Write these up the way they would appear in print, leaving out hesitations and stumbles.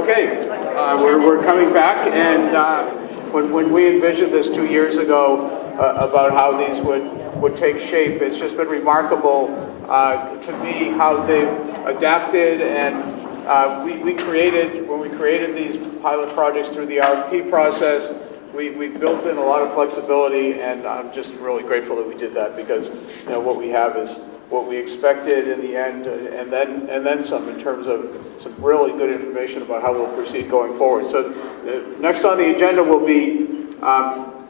Okay, we're coming back, and when we envisioned this 2 years ago about how these would take shape, it's just been remarkable to me how they've adapted, and when we created these pilot projects through the RFP process, we built in a lot of flexibility, and I'm just really grateful that we did that, because what we have is what we expected in the end, and then some, in terms of some really good information about how we'll proceed going forward. So next on the agenda will be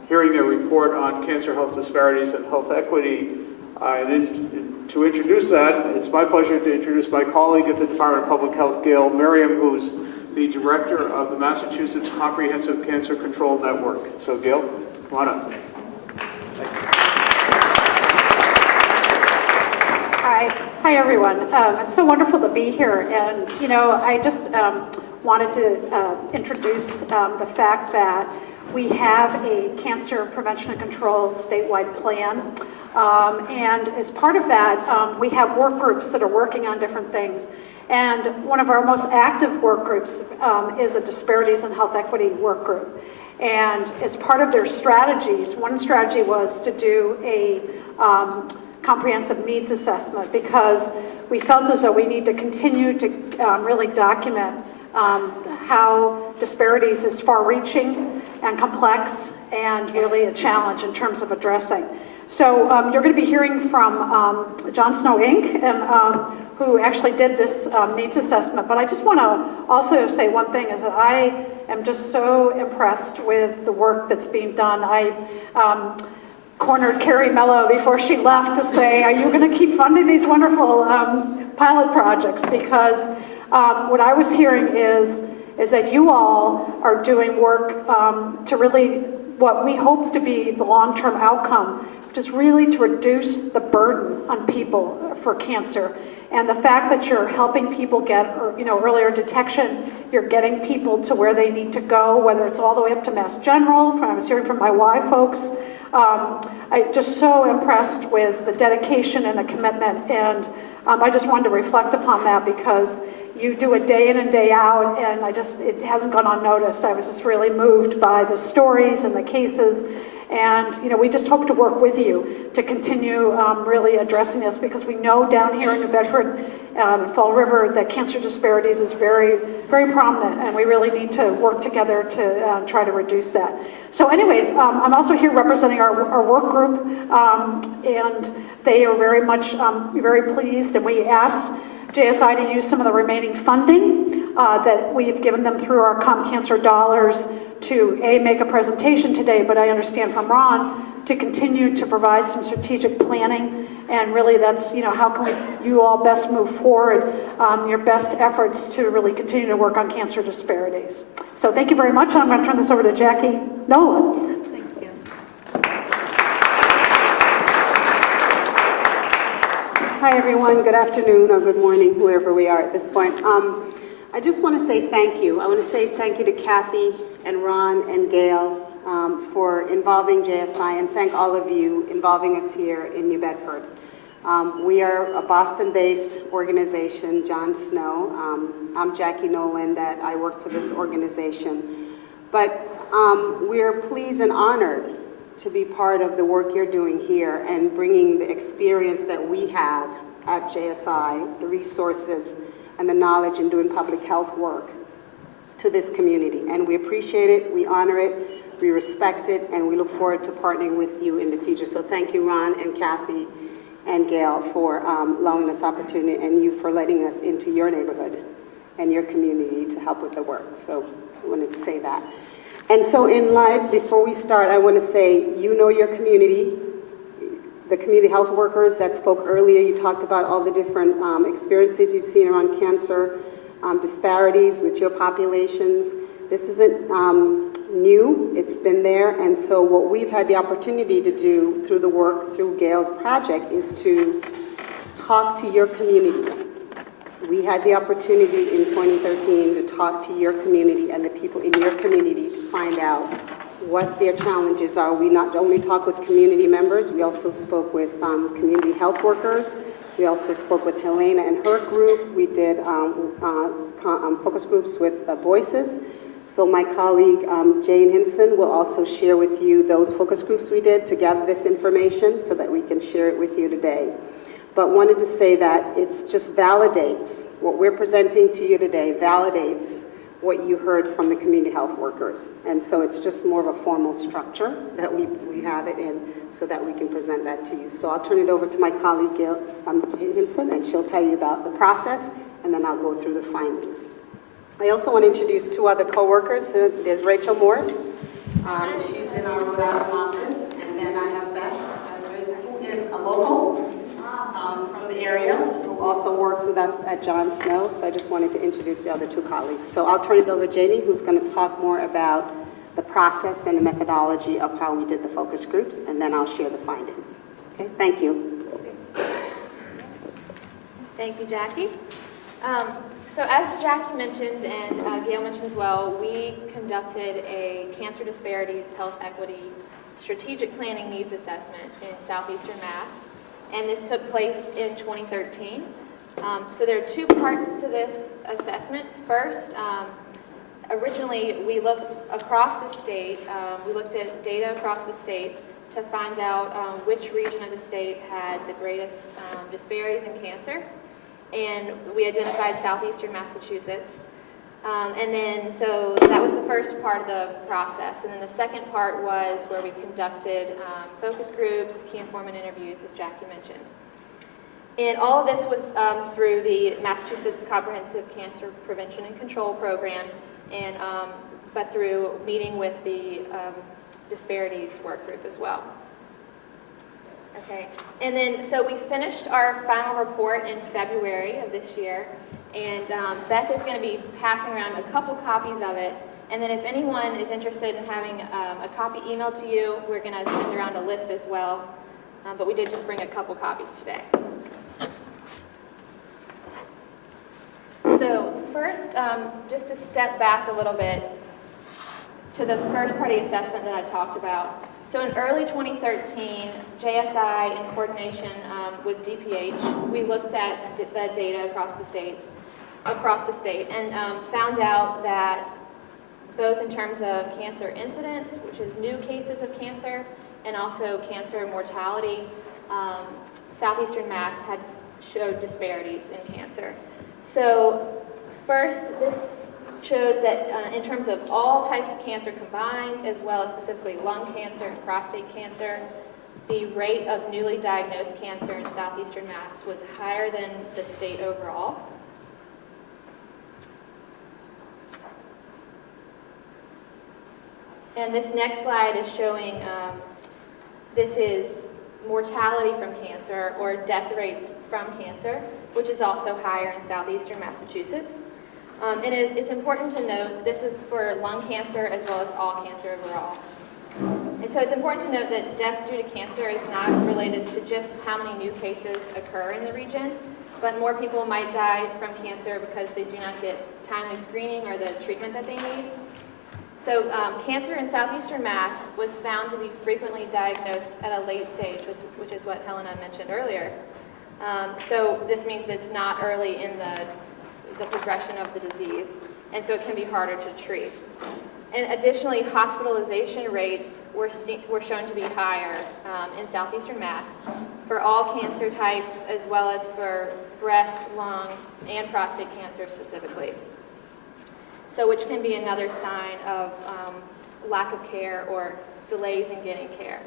hearing a report on cancer health disparities and health equity. To introduce that, it's my pleasure to introduce my colleague at the Department of Public Health, Gail Merriam, who's the director of the Massachusetts Comprehensive Cancer Control Network. So Gail, come on up. Hi everyone. It's so wonderful to be here, and I just wanted to introduce the fact that we have a cancer prevention and control statewide plan, and as part of that, we have work groups that are working on different things. And one of our most active work groups is a disparities and health equity work group. And as part of their strategies, one strategy was to do a comprehensive needs assessment, because we felt as though we need to continue to really document how disparities is far-reaching and complex and really a challenge in terms of addressing. So you're going to be hearing from John Snow Inc., and, who actually did this needs assessment. But I just want to also say one thing, is that I am just so impressed with the work that's being done. I cornered Carrie Mello before she left to say, are you going to keep funding these wonderful pilot projects? Because what I was hearing is that you all are doing work to really, what we hope to be the long-term outcome, which is really to reduce the burden on people for cancer. And the fact that you're helping people get earlier detection, you're getting people to where they need to go, whether it's all the way up to Mass General. I was hearing from my Y folks. I'm just so impressed with the dedication and the commitment, and I just wanted to reflect upon that, because you do it day in and day out, and it hasn't gone unnoticed. I was just really moved by the stories and the cases, and we just hope to work with you to continue really addressing this, because we know down here in New Bedford, Fall River, that cancer disparities is very, very prominent, and we really need to work together to try to reduce that. So anyways, I'm also here representing our work group, and they are very much very pleased, and we asked JSI to use some of the remaining funding that we've given them through our ComCancer dollars to make a presentation today, but I understand from Ron to continue to provide some strategic planning, and really that's, how can you all best move forward your best efforts to really continue to work on cancer disparities. So thank you very much. I'm going to turn this over to Jackie Nolan. Hi everyone, good afternoon or good morning, whoever we are at this point. I just want to say thank you. I want to say thank you to Kathy and Ron and Gail for involving JSI, and thank all of you involving us here in New Bedford. We are a Boston-based organization, John Snow. I'm Jackie Nolan, that I work for this organization. But we are pleased and honored to be part of the work you're doing here and bringing the experience that we have at JSI, the resources and the knowledge in doing public health work to this community. And we appreciate it, we honor it, we respect it, and we look forward to partnering with you in the future. So thank you, Ron and Kathy and Gail, for allowing this opportunity, and you for letting us into your neighborhood and your community to help with the work. So I wanted to say that. And so in light, before we start, I want to say, your community, the community health workers that spoke earlier, you talked about all the different experiences you've seen around cancer, disparities with your populations. This isn't new, it's been there, and so what we've had the opportunity to do through the work, through Gail's project, is to talk to your community. We had the opportunity in 2013 to talk to your community and the people in your community to find out what their challenges are. We not only talk with community members, we also spoke with community health workers, We also spoke with Helena and her group. We did focus groups with voices. So my colleague, Jane Hynson, will also share with you those focus groups we did to gather this information so that we can share it with you today. But wanted to say that it's just validates, what we're presenting to you today validates what you heard from the community health workers. And so it's just more of a formal structure that we have it in so that we can present that to you. So I'll turn it over to my colleague, Jane Hynson, and she'll tell you about the process, and then I'll go through the findings. I also want to introduce two other co-workers. There's Rachel Morse. She's in our Rhode Island office. And then I have Beth, who is a local from the area, who also works with us at John Snow. So I just wanted to introduce the other two colleagues. So I'll turn it over to Janie, who's going to talk more about the process and the methodology of how we did the focus groups, and then I'll share the findings. Okay, thank you. Thank you, Jackie. So as Jackie mentioned and Gail mentioned as well, we conducted a Cancer Disparities Health Equity Strategic Planning Needs Assessment in Southeastern Mass, and this took place in 2013. So there are two parts to this assessment. First, originally we looked across the state, we looked at data across the state to find out which region of the state had the greatest disparities in cancer. And we identified Southeastern Massachusetts. And then, so that was the first part of the process. And then the second part was where we conducted focus groups, key informant interviews, as Jackie mentioned. And all of this was through the Massachusetts Comprehensive Cancer Prevention and Control Program, and but through meeting with the disparities work group as well. Okay, and then so we finished our final report in February of this year, and Beth is going to be passing around a couple copies of it, and then if anyone is interested in having a copy emailed to you, we're going to send around a list as well, but we did just bring a couple copies today. So first, just to step back a little bit to the first part of the assessment that I talked about. So in early 2013, JSI, in coordination with DPH, we looked at the data across the state, and found out that both in terms of cancer incidence, which is new cases of cancer, and also cancer mortality, Southeastern Mass had showed disparities in cancer. So first, this shows that in terms of all types of cancer combined, as well as specifically lung cancer and prostate cancer, the rate of newly diagnosed cancer in Southeastern Mass was higher than the state overall. And this next slide is showing, this is mortality from cancer, or death rates from cancer, which is also higher in Southeastern Massachusetts. And it's important to note, this is for lung cancer as well as all cancer overall. And so it's important to note that death due to cancer is not related to just how many new cases occur in the region, but more people might die from cancer because they do not get timely screening or the treatment that they need. So cancer in Southeastern Mass was found to be frequently diagnosed at a late stage, which is what Helena mentioned earlier. So this means it's not early in the progression of the disease, and so it can be harder to treat. And additionally, hospitalization rates were shown to be higher in Southeastern Mass for all cancer types, as well as for breast, lung, and prostate cancer specifically. So which can be another sign of lack of care or delays in getting care.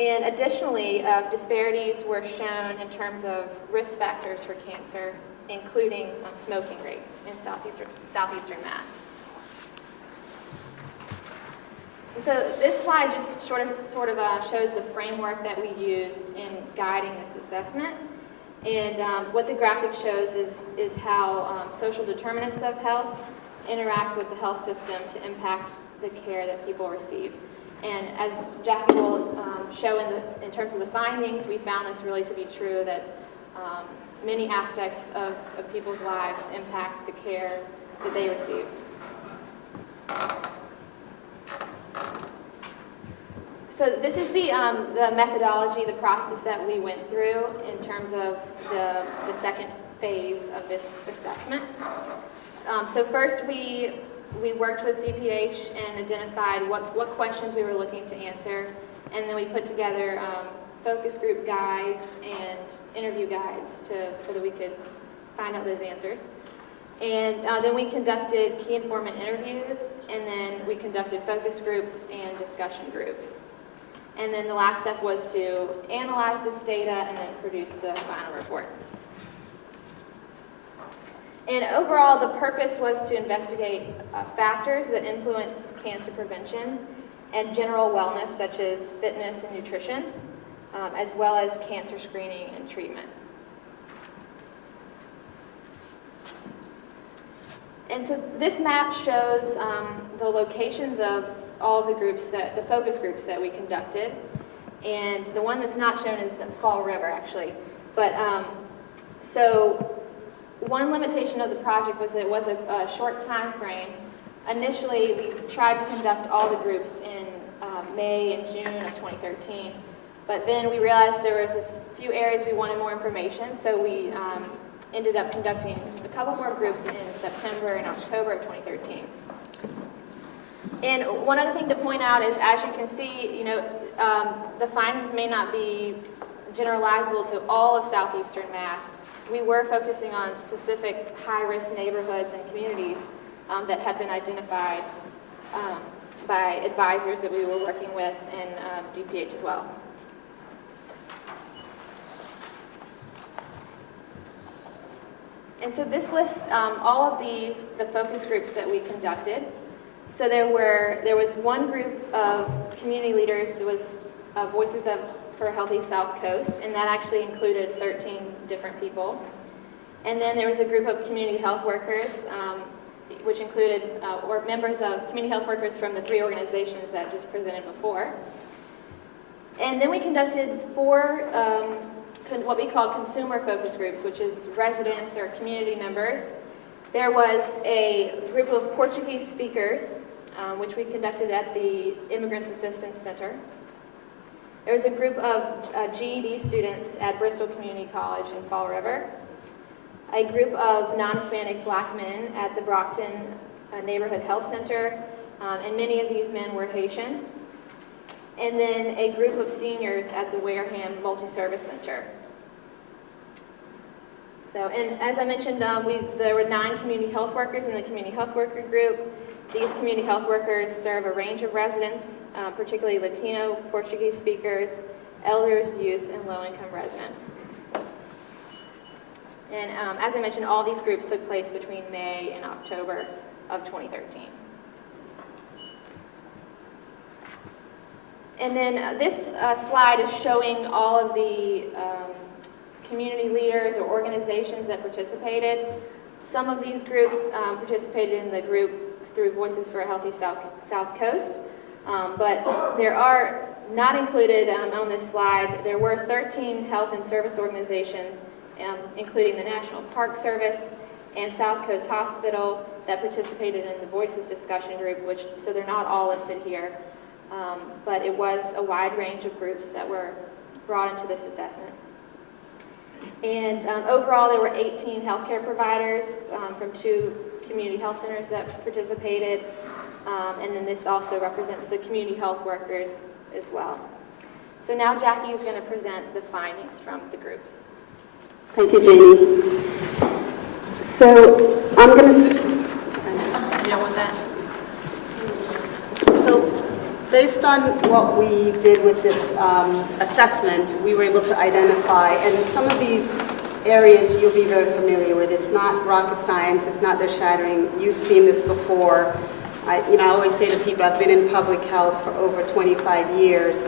And additionally, disparities were shown in terms of risk factors for cancer, including smoking rates in Southeastern Mass. And so this slide just sort of shows the framework that we used in guiding this assessment. And what the graphic shows is how social determinants of health interact with the health system to impact the care that people receive. And as Jackie will show in terms of the findings, we found this really to be true, that many aspects of people's lives impact the care that they receive. So this is the methodology, the process that we went through in terms of the second phase of this assessment. So first we worked with DPH and identified what questions we were looking to answer, and then we put together focus group guides and interview guides so that we could find out those answers. And then we conducted key informant interviews, and then we conducted focus groups and discussion groups. And then the last step was to analyze this data and then produce the final report. And overall, the purpose was to investigate factors that influence cancer prevention and general wellness, such as fitness and nutrition, as well as cancer screening and treatment. And so this map shows the locations of all of the groups, the focus groups that we conducted. And the one that's not shown is Fall River, actually. But so one limitation of the project was that it was a short time frame. Initially, we tried to conduct all the groups in May and June of 2013. But then we realized there was a few areas we wanted more information, so we ended up conducting a couple more groups in September and October of 2013. And one other thing to point out is, as you can see, the findings may not be generalizable to all of Southeastern Mass. We were focusing on specific high-risk neighborhoods and communities that had been identified by advisors that we were working with and DPH as well. And so this lists all of the focus groups that we conducted. So there was one group of community leaders. There was Voices for a Healthy South Coast, and that actually included 13 different people. And then there was a group of community health workers, which included or members of community health workers from the 3 organizations that just presented before. And then we conducted 4 what we call consumer focus groups, which is residents or community members. There was a group of Portuguese speakers, which we conducted at the Immigrants Assistance Center. There was a group of GED students at Bristol Community College in Fall River. A group of non-Hispanic black men at the Brockton Neighborhood Health Center, and many of these men were Haitian. And then a group of seniors at the Wareham Multi-Service Center. So, and as I mentioned, there were 9 community health workers in the community health worker group. These community health workers serve a range of residents, particularly Latino, Portuguese speakers, elders, youth, and low-income residents. And as I mentioned, all these groups took place between May and October of 2013. And then this slide is showing all of the community leaders or organizations that participated. Some of these groups participated in the group through Voices for a Healthy South Coast, but there are not included on this slide. There were 13 health and service organizations, including the National Park Service and South Coast Hospital, that participated in the Voices discussion group, so they're not all listed here. But it was a wide range of groups that were brought into this assessment. And overall, there were 18 healthcare providers from 2 community health centers that participated. And then this also represents the community health workers as well. So now Jackie is going to present the findings from the groups. Thank you, Jamie. So I'm going to... You don't want that? So based on what we did with this assessment, we were able to identify, and some of these areas you'll be very familiar with. It's not rocket science, it's not earth-shattering. You've seen this before. I always say to people, I've been in public health for over 25 years,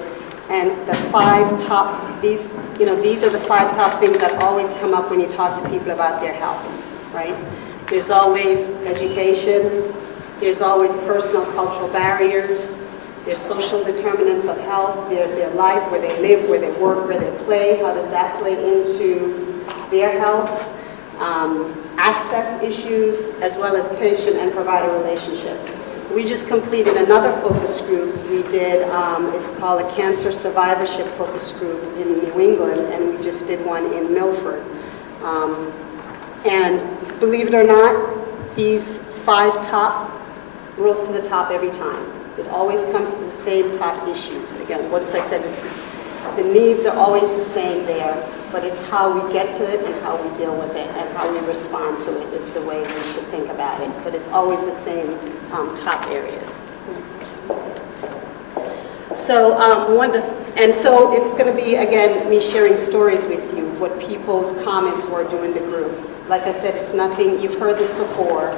and the 5 top, these are the 5 top things that always come up when you talk to people about their health, right? There's always education, there's always personal cultural barriers, there's social determinants of health, their life, where they live, where they work, where they play, how does that play into their health, access issues, as well as patient and provider relationship. We just completed another focus group. We did, it's called a Cancer Survivorship Focus Group in New England, and we just did one in Milford. And believe it or not, these 5 top rose to the top every time. It always comes to the same top issues. Again, once I said the needs are always the same there, but it's how we get to it and how we deal with it and how we respond to it is the way we should think about it. But it's always the same top areas. So so it's going to be, again, me sharing stories with you, what people's comments were during the group. Like I said, it's nothing, you've heard this before,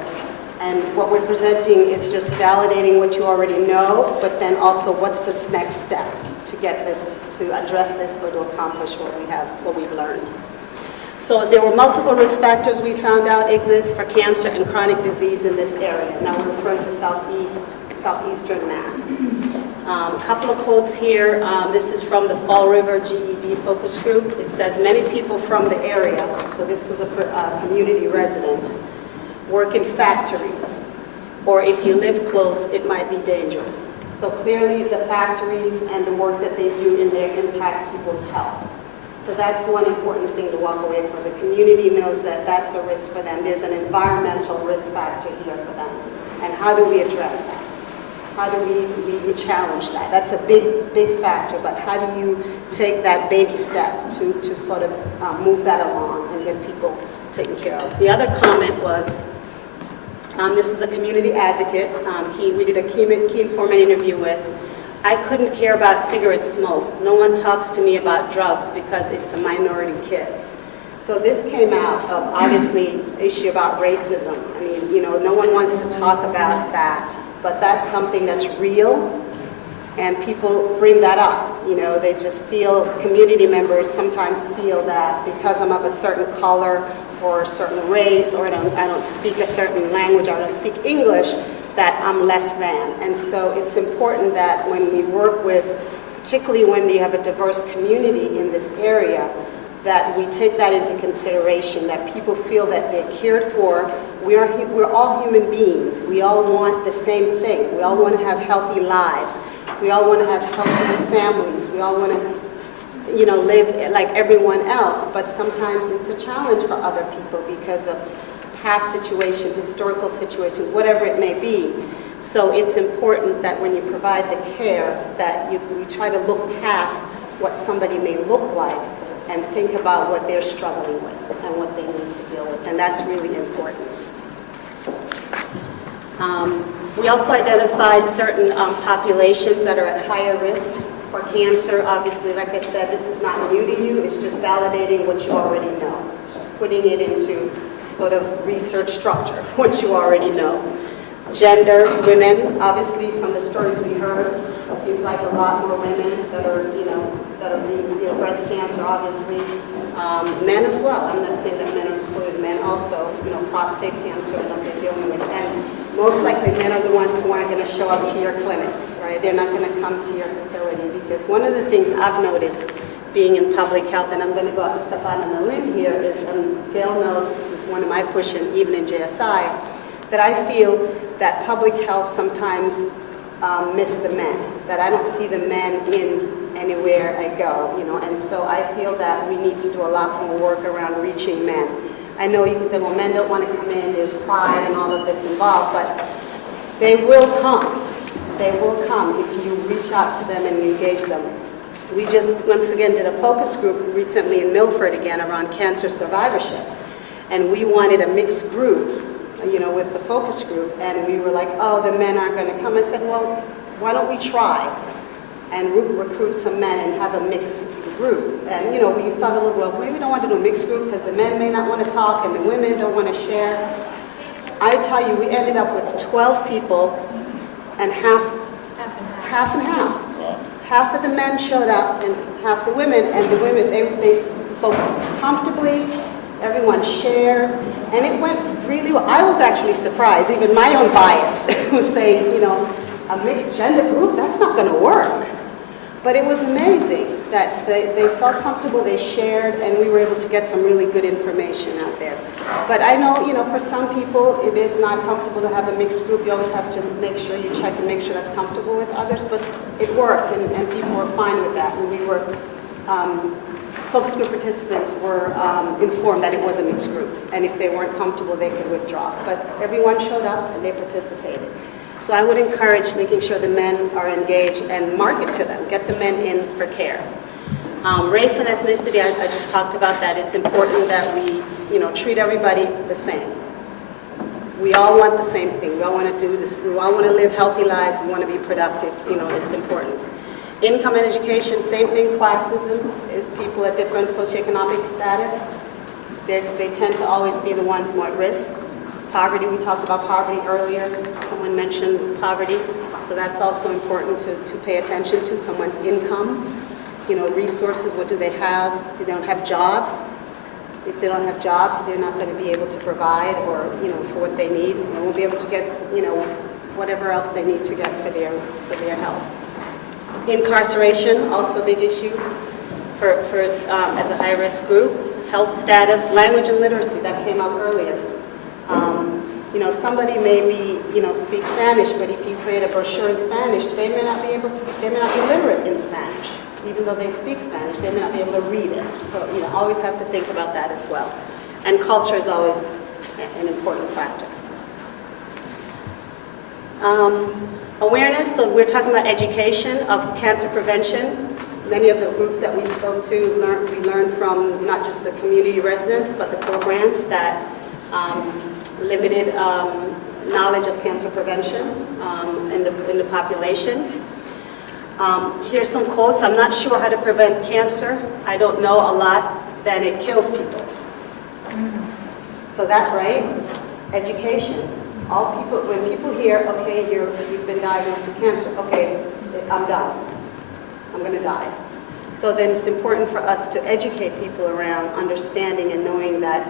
and what we're presenting is just validating what you already know, but then also what's this next step to get this, to address this or to accomplish what we've learned. So there were multiple risk factors we found out exist for cancer and chronic disease in this area. Now we're referring to Southeastern Mass. A couple of quotes here. This is from the Fall River GED focus group. It says, many people from the area, so this was a community resident, work in factories, or if you live close, it might be dangerous. So clearly the factories and the work that they do in there impact people's health. So that's one important thing to walk away from. The community knows that that's a risk for them. There's an environmental risk factor here for them. And how do we address that? How do we challenge that? That's a big factor, but how do you take that baby step to sort of move that along and get people taken care of? The other comment was, this was a community advocate. We did a key informant interview with. I couldn't care about cigarette smoke. No one talks to me about drugs because it's a minority kid. So this came out of, obviously, issue about racism. I mean, you know, no one wants to talk about that, but that's something that's real, and people bring that up. You know, they just feel, community members sometimes feel that because I'm of a certain color or a certain race, or I don't speak a certain language, or I don't speak English, that I'm less than. And so it's important that when we work with, particularly when you have a diverse community in this area, that we take that into consideration, that people feel that they're cared for. We're all human beings. We all want the same thing. We all want to have healthy lives. We all want to have healthy families. We all want to, you know, live like everyone else, but sometimes it's a challenge for other people because of past situations, historical situations, whatever it may be. So it's important that when you provide the care, that you try to look past what somebody may look like and think about what they're struggling with and what they need to deal with, and that's really important. We also identified certain populations that are at higher risk for cancer. Obviously, like I said, this is not new to you, it's just validating what you already know. It's just putting it into sort of research structure, what you already know. Gender, women, obviously from the stories we heard, it seems like a lot more women that are, that are being, breast cancer, obviously. Men as well. I'm not saying that men are excluded. Men also, prostate cancer that they're dealing with. And most likely men are the ones who aren't going to show up to your clinics, right? They're not going to come to your facility, because one of the things I've noticed being in public health, and I'm going to go out and step out on a limb here, is, and Gail knows this is one of my pushes, even in JSI, that I feel that public health sometimes miss the men, that I don't see the men in anywhere I go, and so I feel that we need to do a lot more work around reaching men. I know you can say, well, men don't want to come in, there's pride and all of this involved, but they will come. They will come if you reach out to them and engage them. We just, once again, did a focus group recently in Milford again around cancer survivorship, and we wanted a mixed group, with the focus group, and we were like, oh, the men aren't going to come. I said, well, why don't we try and recruit some men and have a mixed group? And, we thought a little, well, maybe we don't want to do a mixed group because the men may not want to talk and the women don't want to share. I tell you, we ended up with 12 people and half and half. Half of the men showed up and half the women, and the women, they spoke comfortably, everyone shared, and it went really well. I was actually surprised, even my own bias was saying, a mixed gender group, that's not going to work. But it was amazing. that they felt comfortable, they shared, and we were able to get some really good information out there. But I know, for some people, it is not comfortable to have a mixed group. You always have to make sure you check and make sure that's comfortable with others, but it worked, and people were fine with that. And we were, focus group participants were informed that it was a mixed group, and if they weren't comfortable, they could withdraw. But everyone showed up and they participated. So I would encourage making sure the men are engaged and market to them, get the men in for care. Race and ethnicity, I just talked about that. It's important that we, treat everybody the same. We all want the same thing. We all want to do this. We all want to live healthy lives. We want to be productive. It's important. Income and education, same thing. Classism is people at different socioeconomic status. They tend to always be the ones more at risk. Poverty, we talked about poverty earlier. Someone mentioned poverty. So that's also important to pay attention to, someone's income. Resources, what do they have? They don't have jobs. If they don't have jobs, they're not going to be able to provide or, for what they need. They won't be able to get, whatever else they need to get for their health. Incarceration, also a big issue for as a high-risk group. Health status, language and literacy, that came up earlier. Somebody may be, speak Spanish, but if you create a brochure in Spanish, they may not be literate in Spanish. Even though they speak Spanish, they may not be able to read it. So, always have to think about that as well. And culture is always an important factor. Awareness, so we're talking about education of cancer prevention. Many of the groups that we spoke to, we learned from not just the community residents, but the programs that limited knowledge of cancer prevention in the population. Here's some quotes. I'm not sure how to prevent cancer. I don't know a lot, then it kills people. So that, right? Education. All people, when people hear, okay, you've been diagnosed with cancer, okay, I'm done. I'm going to die. So then it's important for us to educate people around understanding and knowing that,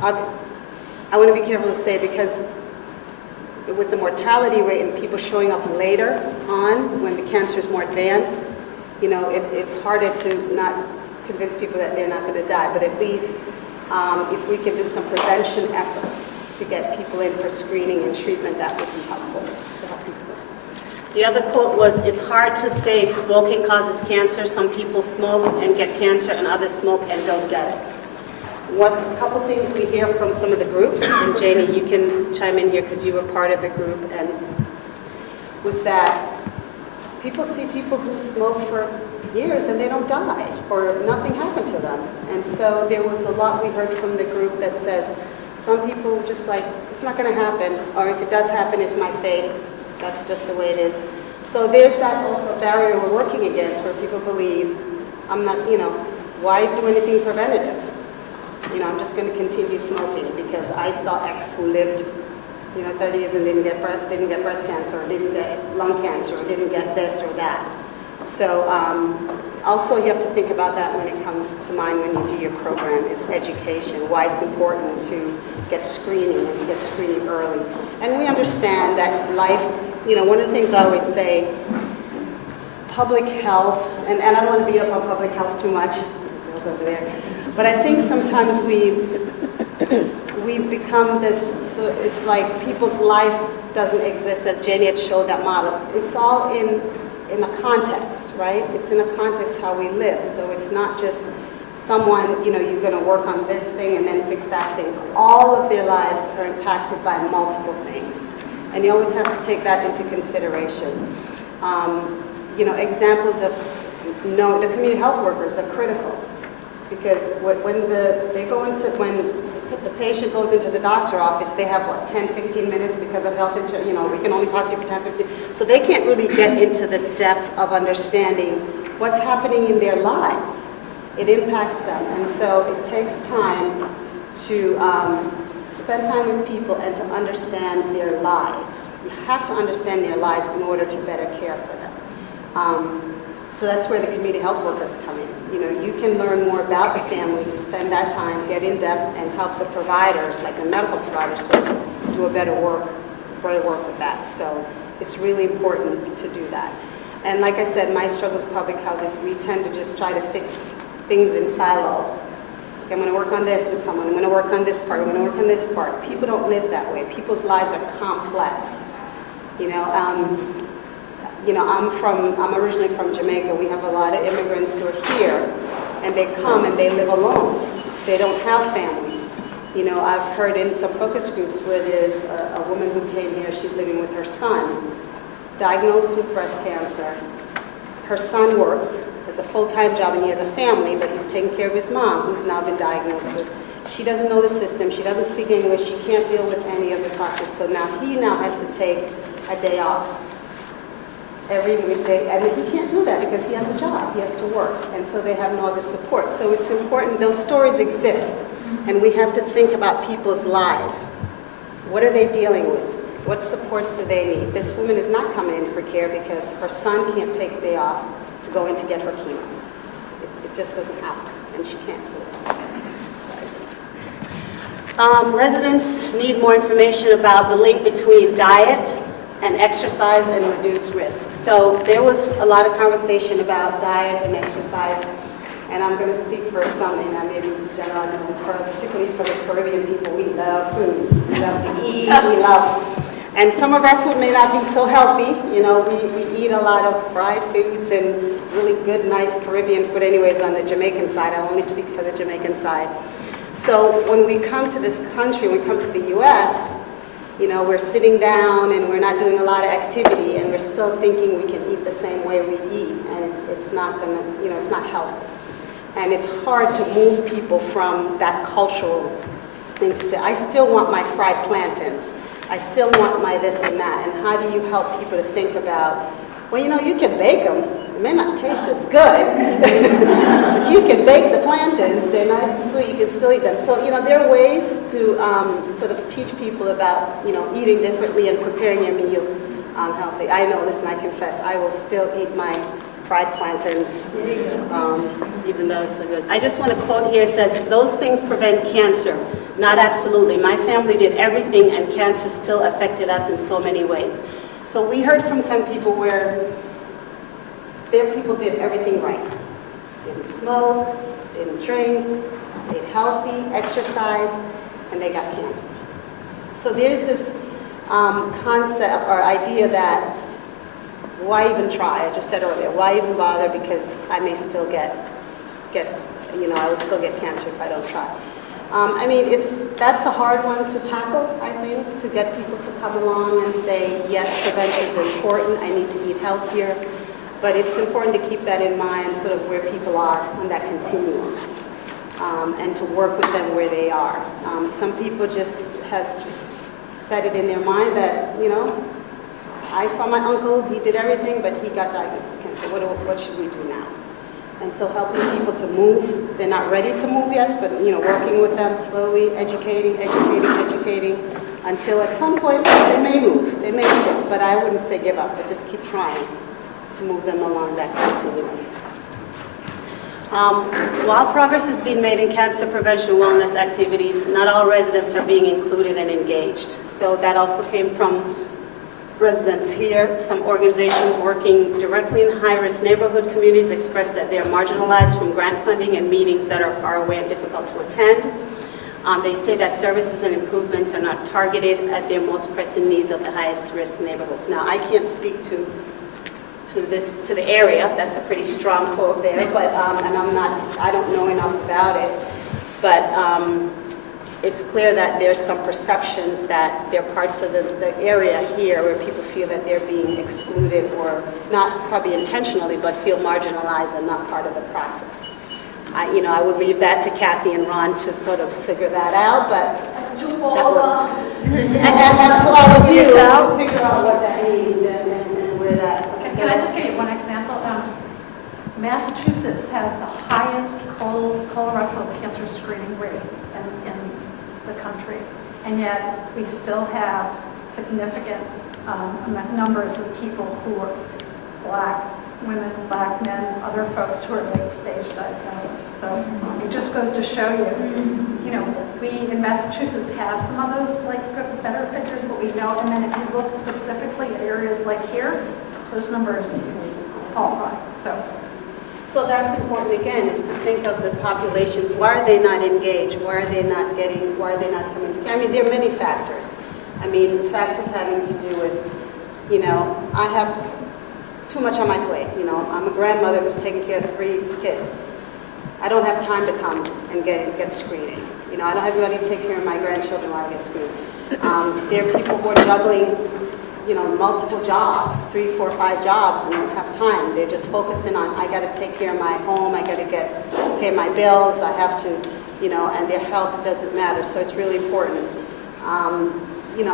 I want to be careful to say, because with the mortality rate and people showing up later on when the cancer is more advanced, it's harder to not convince people that they're not going to die. But at least if we can do some prevention efforts to get people in for screening and treatment, that would be helpful to help people. The other quote was, it's hard to say smoking causes cancer. Some people smoke and get cancer and others smoke and don't get it. A couple things we hear from some of the groups, and Janie, you can chime in here because you were part of the group, and was that people see people who smoke for years and they don't die, or nothing happened to them. And so there was a lot we heard from the group that says, some people just like, it's not going to happen, or if it does happen, it's my fate. That's just the way it is. So there's that also barrier we're working against, where people believe, I'm not, why do anything preventative? I'm just going to continue smoking because I saw X who lived, 30 years and didn't get breast cancer, or didn't get lung cancer, or didn't get this or that. So also you have to think about that when it comes to mind when you do your program, is education, why it's important to get screening and to get screening early. And we understand that life, one of the things I always say, public health, and I don't want to beat up on public health too much, over there. But I think sometimes we've become this, so it's like people's life doesn't exist, as Jenny had showed that model. It's all in a context, right? It's in a context how we live. So it's not just someone, you're going to work on this thing and then fix that thing. All of their lives are impacted by multiple things. And you always have to take that into consideration. Examples of, the community health workers are critical. Because when the patient goes into the doctor office, they have 10, 15 minutes because of health insurance. We can only talk to you for 10, 15. So they can't really get into the depth of understanding what's happening in their lives. It impacts them, and so it takes time to spend time with people and to understand their lives. You have to understand their lives in order to better care for them. So that's where the community health workers come in. You can learn more about the families, spend that time, get in depth, and help the providers, like the medical providers, do a better work with that. So it's really important to do that. And like I said, my struggle as public health is we tend to just try to fix things in silo. Okay, I'm going to work on this with someone. I'm going to work on this part. I'm going to work on this part. People don't live that way. People's lives are complex. I'm originally from Jamaica. We have a lot of immigrants who are here, and they come and they live alone. They don't have families. I've heard in some focus groups where there's a woman who came here, she's living with her son, diagnosed with breast cancer. Her son works, has a full-time job, and he has a family, but he's taking care of his mom, who's now been diagnosed with. She doesn't know the system, she doesn't speak English, she can't deal with any of the process, so now he has to take a day off every weekday, and he can't do that because he has a job, he has to work, and so they have no other support. So it's important, those stories exist, and we have to think about people's lives. What are they dealing with? What supports do they need? This woman is not coming in for care because her son can't take a day off to go in to get her chemo. It just doesn't happen, and she can't do it. Sorry. Residents need more information about the link between diet and exercise and reduced risk. So there was a lot of conversation about diet and exercise, and I'm going to speak for some, and I may be generalizing, particularly for the Caribbean people. We love food. We love to eat. And some of our food may not be so healthy. We eat a lot of fried foods and really good, nice Caribbean food anyways on the Jamaican side. I only speak for the Jamaican side. So when we come to this country, we come to the U.S., we're sitting down and we're not doing a lot of activity, and we're still thinking we can eat the same way we eat, and it's not gonna, it's not healthy. And it's hard to move people from that cultural thing to say, I still want my fried plantains. I still want my this and that. And how do you help people to think about, well, you can bake them. It may not taste as good, but you can bake the plantains. They're nice and sweet. You can still eat them. So, there are ways to sort of teach people about, eating differently and preparing your meal healthy. I know, listen, I confess, I will still eat my fried plantains, even though it's so good. I just want to quote here, it says, those things prevent cancer. Not absolutely. My family did everything, and cancer still affected us in so many ways. So we heard from some people where their people did everything right. Didn't smoke, didn't drink, ate healthy, exercise, and they got cancer. So there's this concept or idea that why even try? I just said earlier, why even bother? Because I may still I will still get cancer if I don't try. That's a hard one to tackle, I think, to get people to come along and say, yes, prevention is important, I need to eat healthier, but it's important to keep that in mind, sort of where people are on that continuum, and to work with them where they are. Some people just set it in their mind that, I saw my uncle, he did everything, but he got diagnosed with cancer. What should we do now? And so helping people to move, they're not ready to move yet, but working with them slowly, educating, until at some point they may move, they may shift. But I wouldn't say give up, but just keep trying to move them along that continuum. While progress is being made in cancer prevention wellness activities, not all residents are being included and engaged. So that also came from residents here. Some organizations working directly in high-risk neighborhood communities express that they are marginalized from grant funding and meetings that are far away and difficult to attend. They state that services and improvements are not targeted at their most pressing needs of the highest risk neighborhoods. Now, I can't speak to the area. That's a pretty strong quote there, but and I don't know enough about it. But it's clear that there's some perceptions that there are parts of the area here where people feel that they're being excluded, or not probably intentionally, but feel marginalized and not part of the process. I would leave that to Kathy and Ron to sort of figure that out, but and to all of you to figure out what that means and where that. Can I just give you one example? Massachusetts has the highest colorectal cancer screening rate in the country, and yet we still have significant numbers of people who are Black women, Black men, other folks who are late-stage diagnosis. So it just goes to show you, we in Massachusetts have some of those better figures, but we know, and then if you look specifically at areas like here, those numbers qualify, so. So that's important again, is to think of the populations. Why are they not engaged? Why are they not coming together? I mean, there are many factors. I mean, factors having to do with, I have too much on my plate. I'm a grandmother who's taking care of 3 kids. I don't have time to come and get screening. I don't have anybody to take care of my grandchildren while I get screened. There are people who are juggling, multiple jobs, 3, 4, 5 jobs, and don't have time. They're just focusing on, I got to take care of my home, I got to pay my bills, I have to, and their health doesn't matter. So it's really important.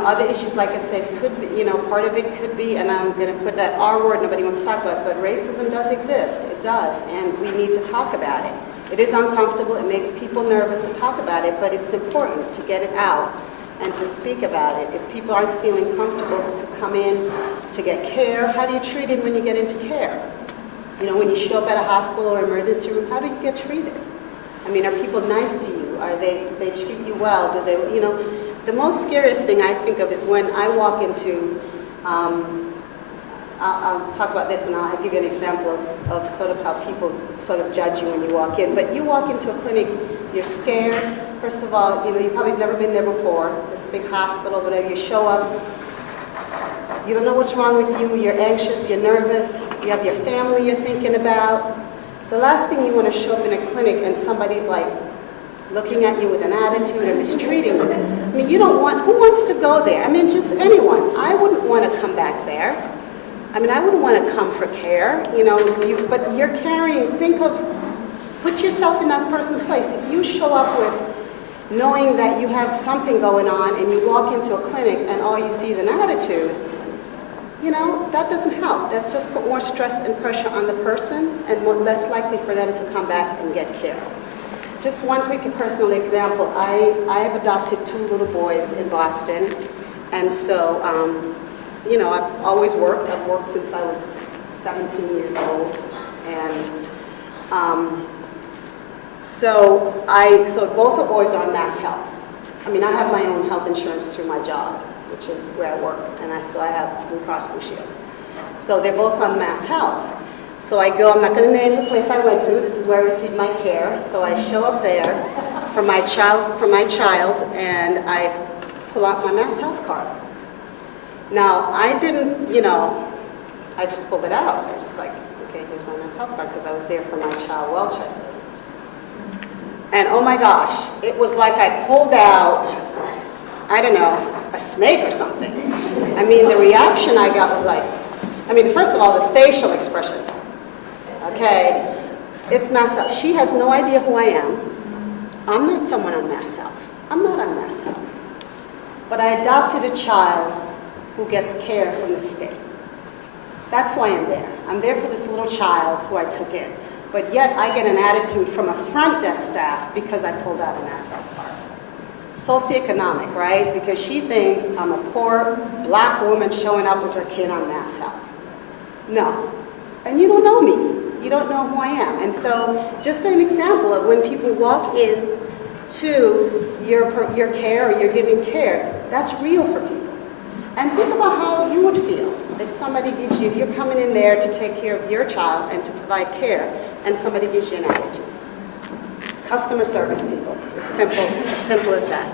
Other issues, like I said, could be, part of it could be, and I'm going to put that R word nobody wants to talk about, but racism does exist. It does, and we need to talk about it. It is uncomfortable, it makes people nervous to talk about it, but it's important to get it out and to speak about it. If people aren't feeling comfortable to come in to get care, how do you treat it when you get into care? When you show up at a hospital or emergency room, how do you get treated? I mean, are people nice to you? Do they treat you well? Do they, the most scariest thing I think of is when I walk into, I'll talk about this, but I'll give you an example of sort of how people sort of judge you when you walk in. But you walk into a clinic, you're scared. First of all, you probably have never been there before. It's a big hospital, whatever. You show up, you don't know what's wrong with you. You're anxious, you're nervous. You have your family you're thinking about. The last thing you want to show up in a clinic and somebody's like looking at you with an attitude and mistreating you. I mean, who wants to go there? I mean, just anyone. I wouldn't want to come back there. I mean, I wouldn't want to come for care, but you're carrying, put yourself in that person's place. If you show up with knowing that you have something going on and you walk into a clinic and all you see is an attitude, that doesn't help. That's just put more stress and pressure on the person and less likely for them to come back and get care. Just one quick personal example. I have adopted 2 little boys in Boston, and so, I've always worked. I've worked since I was 17 years old, and so both the boys are on Mass Health. I mean, I have my own health insurance through my job, which is where I work, and so I have Blue Cross Blue Shield. So they're both on Mass Health. So I go, I'm not going to name the place I went to, this is where I received my care. So I show up there for my child, and I pull out my Mass Health card. Now, I didn't, I just pulled it out. I was just like, okay, here's my Mass Health card, because I was there for my child well check visit. And oh my gosh, it was like I pulled out, I don't know, a snake or something. I mean, the reaction I got was like, first of all, the facial expression. Okay, it's Mass Health. She has no idea who I am. I'm not someone on Mass Health. I'm not on Mass Health. But I adopted a child who gets care from the state. That's why I'm there. I'm there for this little child who I took in. But yet I get an attitude from a front desk staff because I pulled out a Mass Health card. Socioeconomic, right? Because she thinks I'm a poor black woman showing up with her kid on Mass Health. No. And you don't know me. You don't know who I am. And so just an example of when people walk in to your care or you're giving care, that's real for people. And think about how you would feel if somebody gives you, you're coming in there to take care of your child and to provide care, and somebody gives you an attitude. Customer service people. It's as simple as that.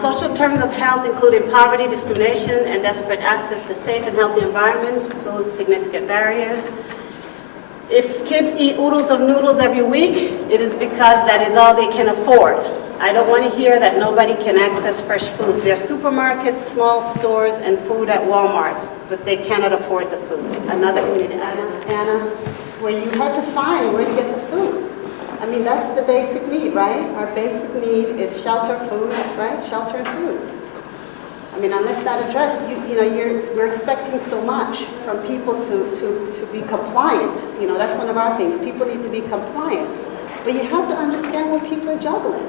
Social terms of health, including poverty, discrimination, and desperate access to safe and healthy environments, pose significant barriers. If kids eat oodles of noodles every week, it is because that is all they can afford. I don't want to hear that nobody can access fresh foods. There are supermarkets, small stores, and food at Walmarts, but they cannot afford the food. Another community, Anna, where you had to find where to get the food. I mean, that's the basic need, right? Our basic need is shelter, food, right? Shelter and food. I mean, unless that addressed, we're expecting so much from people to be compliant. That's one of our things. People need to be compliant. But you have to understand what people are juggling.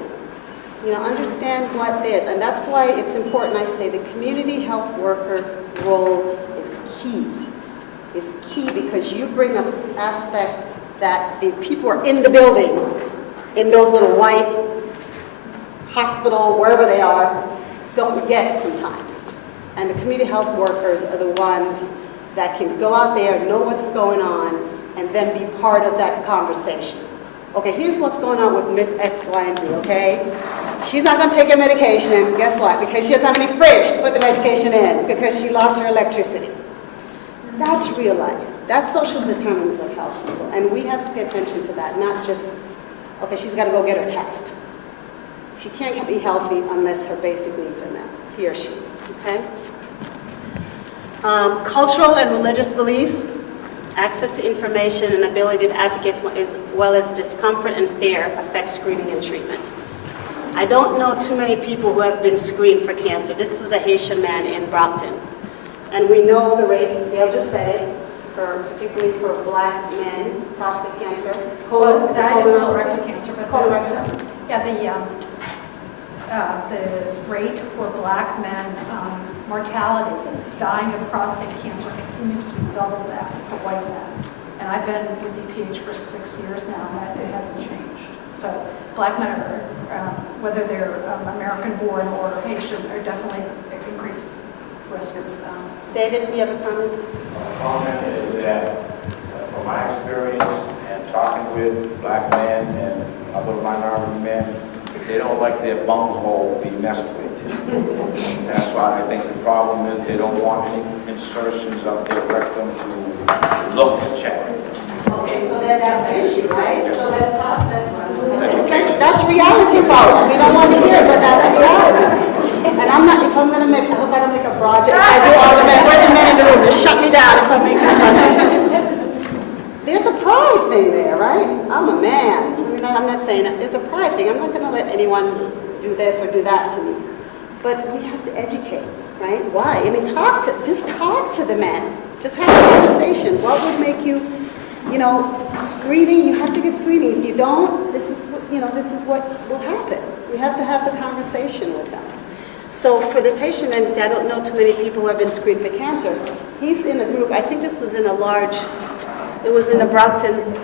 Understand what it is. And that's why it's important, I say, the community health worker role is key. It's key because you bring up an aspect that the people are in the building, in those little white hospital, wherever they are, don't get sometimes. And the community health workers are the ones that can go out there, know what's going on, and then be part of that conversation. Okay, here's what's going on with Miss X, Y, and Z, okay? She's not gonna take her medication, guess what? Because she doesn't have any fridge to put the medication in, because she lost her electricity. That's real life. That's social determinants of health, people. And we have to pay attention to that, not just, okay, she's gotta go get her test. She can't be healthy unless her basic needs are met, he or she, okay? Cultural and religious beliefs, access to information and ability to advocate as well as discomfort and fear affect screening and treatment. I don't know too many people who have been screened for cancer. This was a Haitian man in Brockton. And we know the rates, Gail just said it, particularly for black men, prostate cancer. Colorectal cancer, but Colorectal. the rate for black men, mortality, dying of prostate cancer continues to be double that for white men. And I've been with DPH for 6 years now, and it hasn't changed. So black men are, whether they're American-born or Haitian, are definitely at increased risk of. David, do you have a comment? My comment is that from my experience and talking with black men and other minority men, they don't like their bunghole be messed with. That's why I think the problem is they don't want any insertions of their rectum to look and check. Okay, so then that's the issue, right? So let's talk, that's reality, folks. We don't want to hear it, but that's reality. And I'm not, if I'm going to make, I hope I don't make a project. If I do all the men, wait a minute in the room, just shut me down if I make a There's a pride thing there, right? I'm a man. I mean, I'm not saying that. There's a pride thing. I'm not going to let anyone do this or do that to me. But we have to educate, right? Why? I mean, just talk to the men. Just have a conversation. What would make you, screening, you have to get screening. If you don't, this is what will happen. We have to have the conversation with them. So for this Haitian man to say, I don't know too many people who have been screened for cancer, he's in a group, I think this was in it was in the Brockton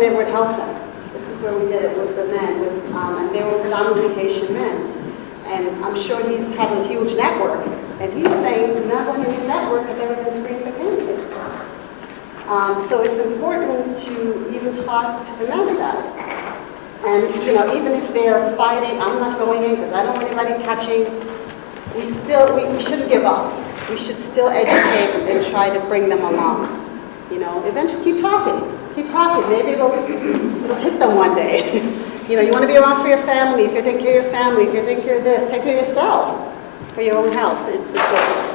Neighborhood Health Center. This is where we did it with the men, and they were predominantly Haitian men. And I'm sure he's having a huge network. And he's saying, not one of his network has ever been screened for cancer. So it's important to even talk to the men about it. And, even if they're fighting, I'm not going in because I don't want anybody touching, we shouldn't give up. We should still educate and try to bring them along. Eventually keep talking. Maybe it'll hit them one day. You want to be around for your family. If you're taking care of your family, if you're taking care of this, take care of yourself for your own health. It's important.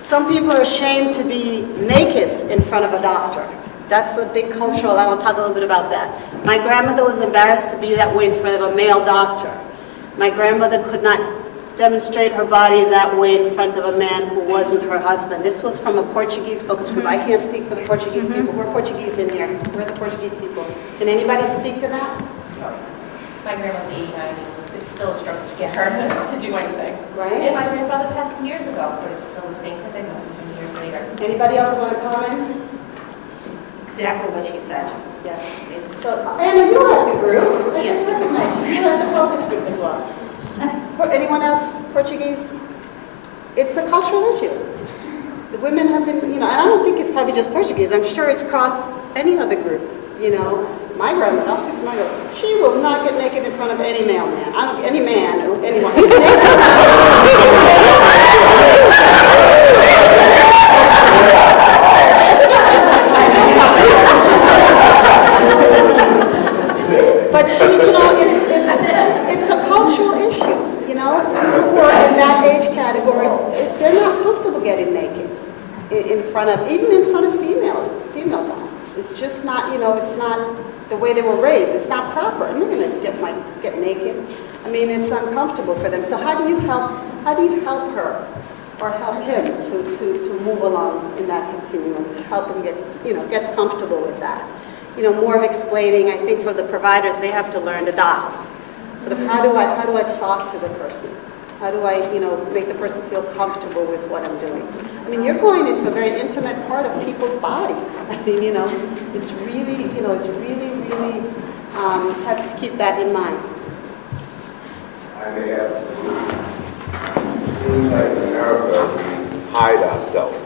Some people are ashamed to be naked in front of a doctor. That's a big cultural, I want to talk a little bit about that. My grandmother was embarrassed to be that way in front of a male doctor. My grandmother could not demonstrate her body that way in front of a man who wasn't her husband. This was from a Portuguese focus group. I can't speak for the Portuguese people. We're Portuguese in here. We're the Portuguese people. Can anybody speak to that? My grandma's 89. It's still a struggle to get her to do anything. Right. And my grandfather passed years ago, but it's still the same stigma years later. Anybody else want to comment? Exactly what she said. Yeah. It's So, Anna, you are the group. I just recognize you. You are the focus group as well. Anyone else Portuguese? It's a cultural issue. The women have been, and I don't think it's probably just Portuguese. I'm sure it's across any other group. My grandmother, I'll speak for my grandmother, she will not get naked in front of any male man. I don't, any man or anyone. But it's a cultural issue, People who are in that age category, they're not comfortable getting naked even in front of female docs. It's just not, it's not the way they were raised. It's not proper. I'm not going to get naked. I mean, it's uncomfortable for them. So how do you help her or help him to move along in that continuum, to help him get comfortable with that? More of explaining, I think for the providers, they have to learn the docs. Sort of how do I talk to the person? How do I, make the person feel comfortable with what I'm doing? I mean, you're going into a very intimate part of people's bodies. I mean, it's really, really have to keep that in mind. I may have to. It seems like in America we hide ourselves.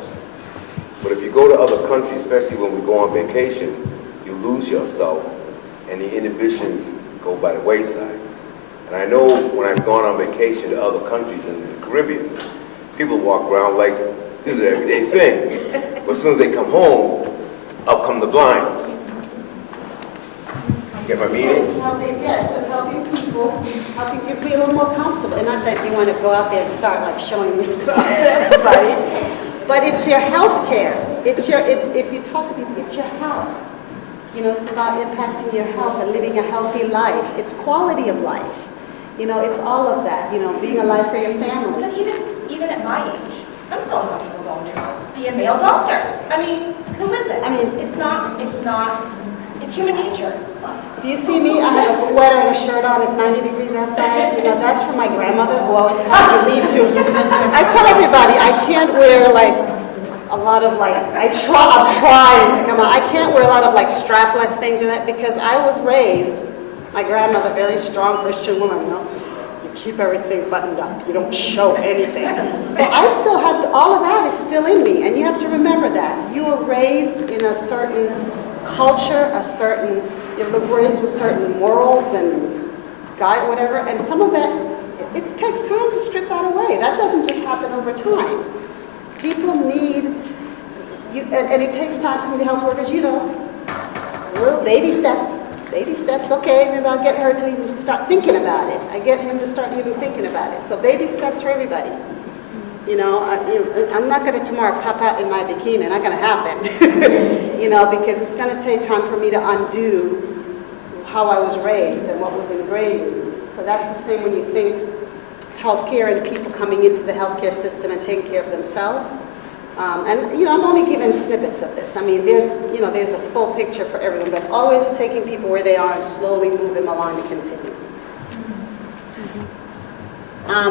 But if you go to other countries, especially when we go on vacation, you lose yourself and the inhibitions go by the wayside. And I know when I've gone on vacation to other countries in the Caribbean, people walk around like this is an everyday thing. But as soon as they come home, up come the blinds. Get my meaning? It's helping people be a little more comfortable. And not that you want to go out there and start like showing yourself to everybody, but it's your health care. If you talk to people, it's your health. You know, it's about impacting your health and living a healthy life. It's quality of life. You know, it's all of that. You know, being alive for your family. But even at my age, I'm still comfortable going to see a male doctor. I mean, who is it? I mean, it's human nature. Do you see me? I have a sweater and a shirt on. It's 90 degrees outside. You know, that's from my grandmother who always taught me to. I tell everybody I can't wear like a lot of like, I'm trying to come out. I can't wear a lot of like strapless things or that because I was raised, my grandmother, very strong Christian woman, you know. You keep everything buttoned up. You don't show anything. So I still have to, all of that is still in me. And you have to remember that. You were raised in a certain culture, you were raised with certain morals and guide, whatever. And some of that, it takes time to strip that away. That doesn't just happen over time. People need, and it takes time, community health workers, you know, little baby steps, okay, maybe I'll get her to even start thinking about it. I get him to start even thinking about it. So baby steps for everybody. You know, I'm not going to tomorrow pop out in my bikini, not going to happen. You know, because it's going to take time for me to undo how I was raised and what was ingrained in me. So that's the same when you think healthcare and people coming into the healthcare system and taking care of themselves. And, you know, I'm only giving snippets of this. I mean, there's a full picture for everyone, but always taking people where they are and slowly move them along to continue.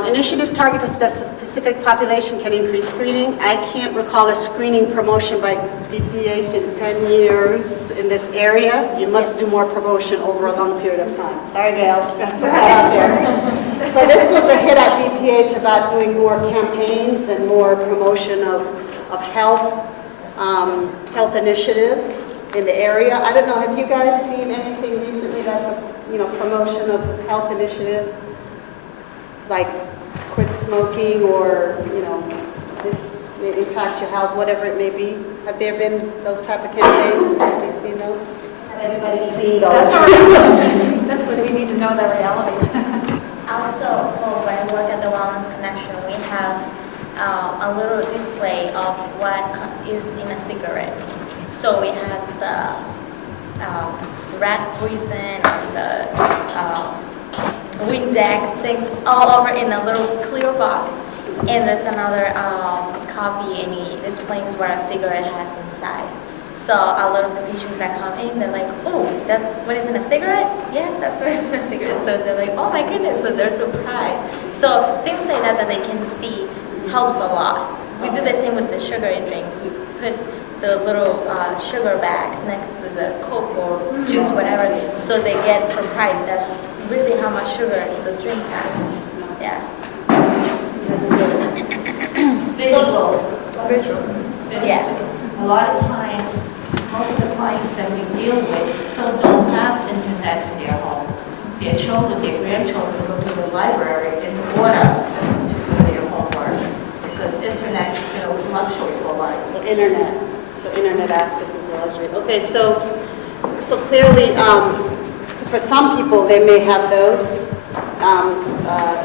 Initiatives target a specific population can increase screening. I can't recall a screening promotion by DPH in 10 years in this area. You must do more promotion over a long period of time. Sorry, Gail, got to put that out there. So this was a hit at DPH about doing more campaigns and more promotion of health, health initiatives in the area. I don't know, have you guys seen anything recently that's a promotion of health initiatives? Like quit smoking or, this may impact your health, whatever it may be. Have there been those type of campaigns? Have you seen those? Have anybody seen those? That's what we need to know, the reality. Also, when we work at the Wellness Connection, we have a little display of what is in a cigarette. So we have the rat poison and the Windex, things all over in a little clear box. And there's another copy, and he displays what a cigarette has inside. So a lot of the patients that come in, they're like, oh, that's what is in a cigarette? Yes, that's what is in a cigarette. So they're like, oh my goodness, so they're surprised. So things like that they can see helps a lot. We do the same with the sugary drinks. We put the little sugar bags next to the Coke or juice, whatever, so they get surprised. That's really how much sugar those drinks have. Yeah. Yeah. A lot of times, most of the clients that we deal with still don't have internet in their home. Their children, their grandchildren go to the library in order to do their homework because internet is still a luxury for life. So internet access is a luxury. Okay, so clearly, for some people, they may have those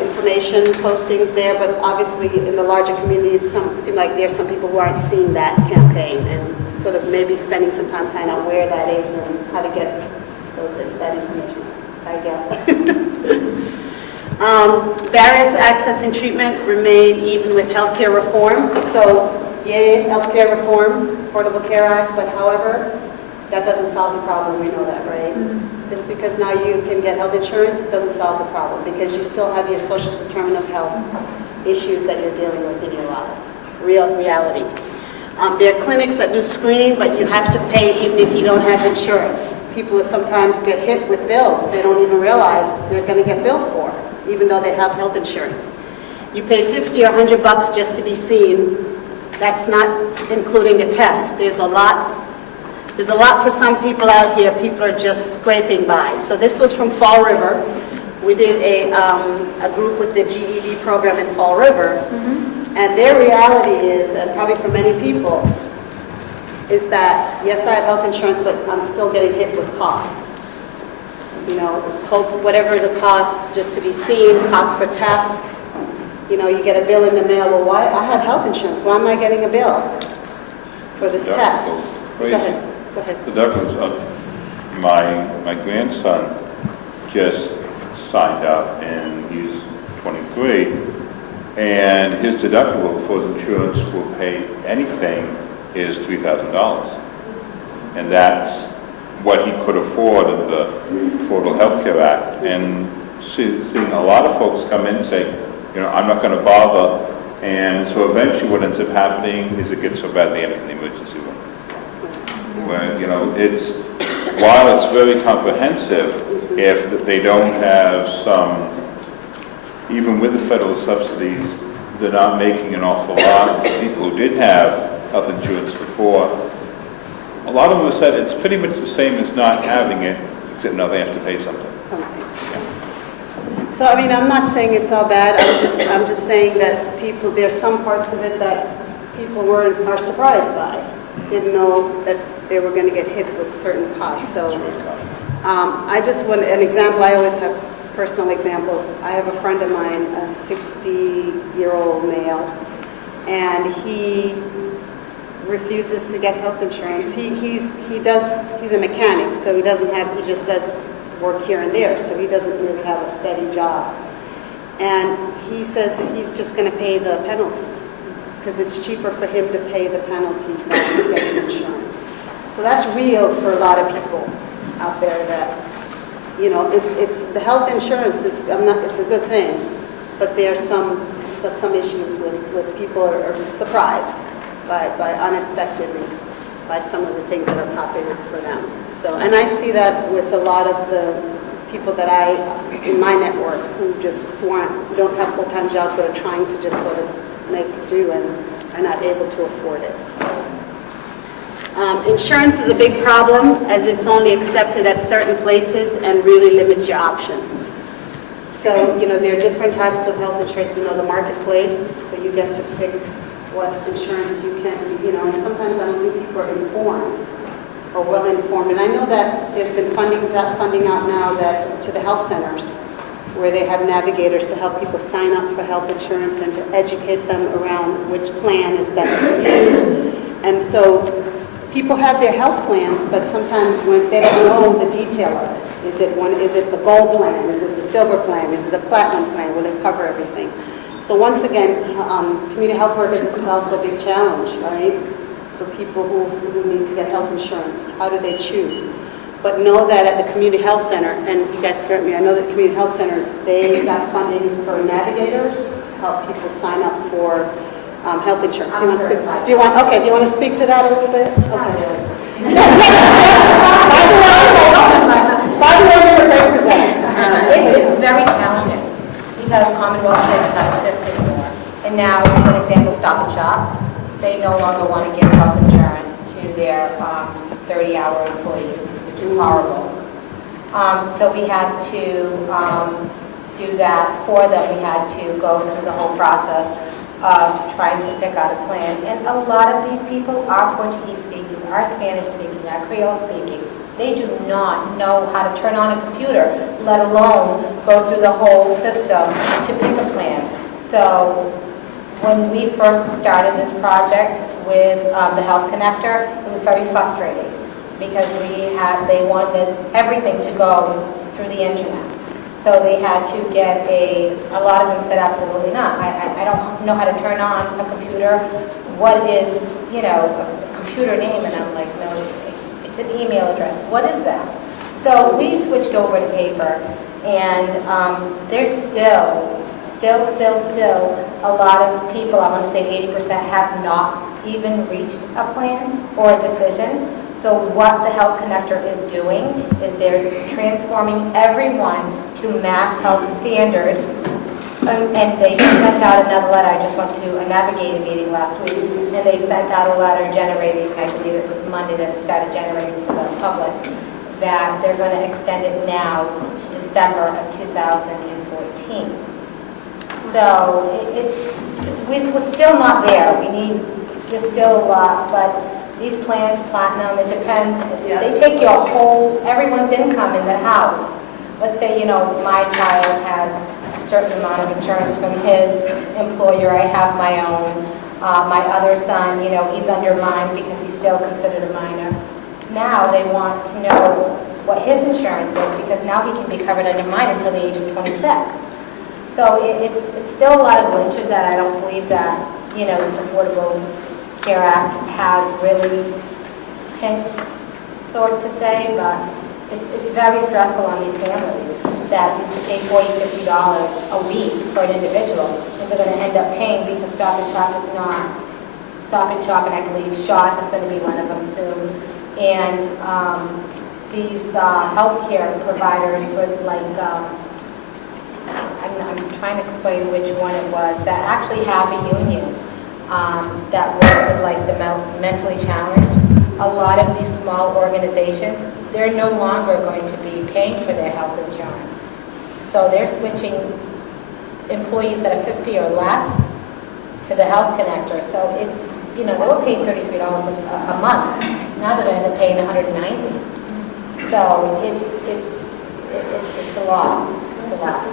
information postings there, but obviously in the larger community, it seems like there's some people who aren't seeing that campaign and sort of maybe spending some time finding out where that is and how to get that information. I guess. Barriers to access and treatment remain even with healthcare reform. So, yay, healthcare reform, Affordable Care Act, but however, that doesn't solve the problem. We know that, right? Mm-hmm. Just because now you can get health insurance doesn't solve the problem because you still have your social determinant of health issues that you're dealing with in your lives. Reality. There are clinics that do screening, but you have to pay even if you don't have insurance. People sometimes get hit with bills they don't even realize they're going to get billed for, even though they have health insurance. You pay $50 or $100 just to be seen That's not including the test. There's a lot for some people out here. People are just scraping by. So this was from Fall River. We did a group with the GED program in Fall River. And their reality is, and probably for many people, is that, yes, I have health insurance, but I'm still getting hit with costs. You know, whatever the costs just to be seen, costs for tests. You know, you get a bill in the mail. Well, why? I have health insurance. Why am I getting a bill for this test? Go ahead. Go ahead. The difference, my grandson just signed up, and he's 23, and his deductible for his insurance will pay anything is $3,000, and that's what he could afford in the Affordable Health Care Act. And seeing a lot of folks come in and say, you know, I'm not going to bother, and so eventually what ends up happening is it gets so bad they end up in the emergency room. Where, you know, while it's very comprehensive, if they don't have some, even with the federal subsidies, they're not making an awful lot for people who did have health insurance before. A lot of them have said it's pretty much the same as not having it, except now they have to pay something. So, I mean, I'm not saying it's all bad. I'm just saying that there's some parts of it that people are surprised by. Didn't know that they were going to get hit with certain costs. So, I just want an example. I always have personal examples. I have a friend of mine, a 60-year-old male, and he refuses to get health insurance. He's a mechanic, so he just does work here and there, so he doesn't really have a steady job. And he says he's just going to pay the penalty because it's cheaper for him to pay the penalty than getting insurance. So that's real for a lot of people out there that, you know, it's the health insurance is, it's a good thing, but there's some issues with people are surprised by unexpectedly by some of the things that are popping up for them. So, and I see that with a lot of the people that in my network who don't have full-time jobs but are trying to just sort of make do and are not able to afford it. So, insurance is a big problem as it's only accepted at certain places and really limits your options. So, you know, there are different types of health insurance, you know, the marketplace, so you get to pick what insurance you can, you know, and sometimes I don't think people are informed or well informed. And I know that there's been funding out now to the health centers where they have navigators to help people sign up for health insurance and to educate them around which plan is best for you. And so people have their health plans, but sometimes when they don't know the detail of it. Is it the gold plan? Is it the silver plan? Is it the platinum plan? Will it cover everything? So once again, community health workers, this is also a big challenge, right? For people who need to get health insurance. How do they choose? But know that at the community health center, and you guys correct me, I know that community health centers, they got funding for navigators to help people sign up for health insurance. Do you want to speak? Do you want to speak to that a little bit? Okay. It's very challenging because Commonwealth does not exist anymore. And now, for example, Stop and Shop, they no longer want to give health insurance to their 30-hour employees, which is horrible. So we had to do that for them. We had to go through the whole process of trying to pick out a plan. And a lot of these people are Portuguese speaking, are Spanish speaking, are Creole speaking. They do not know how to turn on a computer, let alone go through the whole system to pick a plan. So when we first started this project with the Health Connector, it was very frustrating because they wanted everything to go through the internet. So they had to get a lot of them said absolutely not. I don't know how to turn on a computer. What is, a computer name? And I'm like, no, it's an email address. What is that? So we switched over to paper, and there's still a lot of people, I want to say 80%, have not even reached a plan or a decision. So what the Health Connector is doing is they're transforming everyone to Mass Health Standard And they sent out another letter. I just went to a navigating meeting last week, and they sent out a letter generating, I believe it was Monday that it started generating to the public, that they're going to extend it now to December of 2014. So we're still not there. There's still a lot, but these plans, platinum, it depends. They take your everyone's income in the house. Let's say, my child has a certain amount of insurance from his employer. I have my own. My other son, he's under mine because he's still considered a minor. Now they want to know what his insurance is because now he can be covered under mine until the age of 26. So it's still a lot of glitches that I don't believe that, this Affordable Care Act has really pinched, sort to say, but it's very stressful on these families that used to pay $40, $50 a week for an individual, and they're going to end up paying because Stop and Shop is not. Stop and Shop, and I believe Shaw's is going to be one of them soon. And these healthcare providers would I'm trying to explain which one it was, that actually have a union that work with the mentally challenged. A lot of these small organizations, they're no longer going to be paying for their health insurance. So they're switching employees that are 50 or less to the Health Connector. So it's, they were paying $33 a month. Now they're going to pay $190. So it's a lot. It's a lot.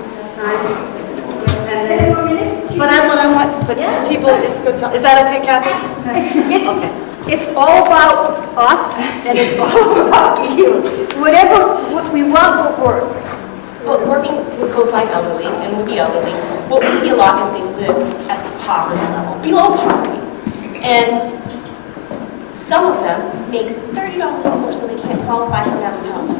People, it's good to, is that okay, Kathy? Okay. It's all about us, and it's all about you. What we want, what works. Well, working with coastline elderly and with the elderly, what we see a lot is they live at the poverty level, below poverty. And some of them make $30 more so they can't qualify for Mass Health.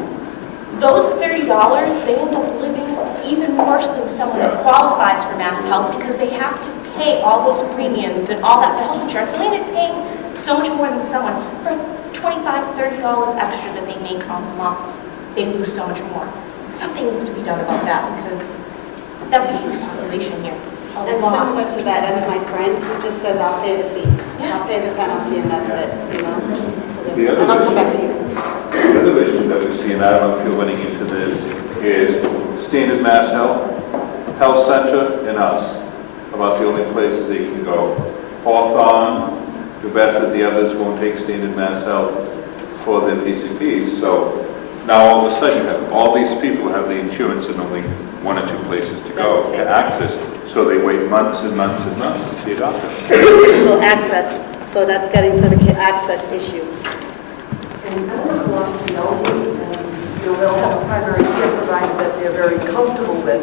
Those $30, they end up living even worse than someone that qualifies for Mass Health because they have to pay all those premiums and all that health insurance. So they end up paying so much more than someone for $25, $30 extra that they make a month. They lose so much more. Something needs to be done about that because that's a huge population here. And similar to that, as my friend who just says, I'll pay the fee. Yeah. I'll pay the penalty and that's it, So and I'll come back to you. The other issue that we see, and I don't know if you're running into this, is Standard Mass Health Center, and us, about the only places they can go. Hawthorne, New Bedford, the others won't take Standard Mass Health for their PCPs. So now all of a sudden you have all these people who have the insurance and only one or two places to go to access. So they wait months and months and months to see a doctor. So access. So that's getting to the access issue. And I would want to know, they'll have a primary care provider that they're very comfortable with.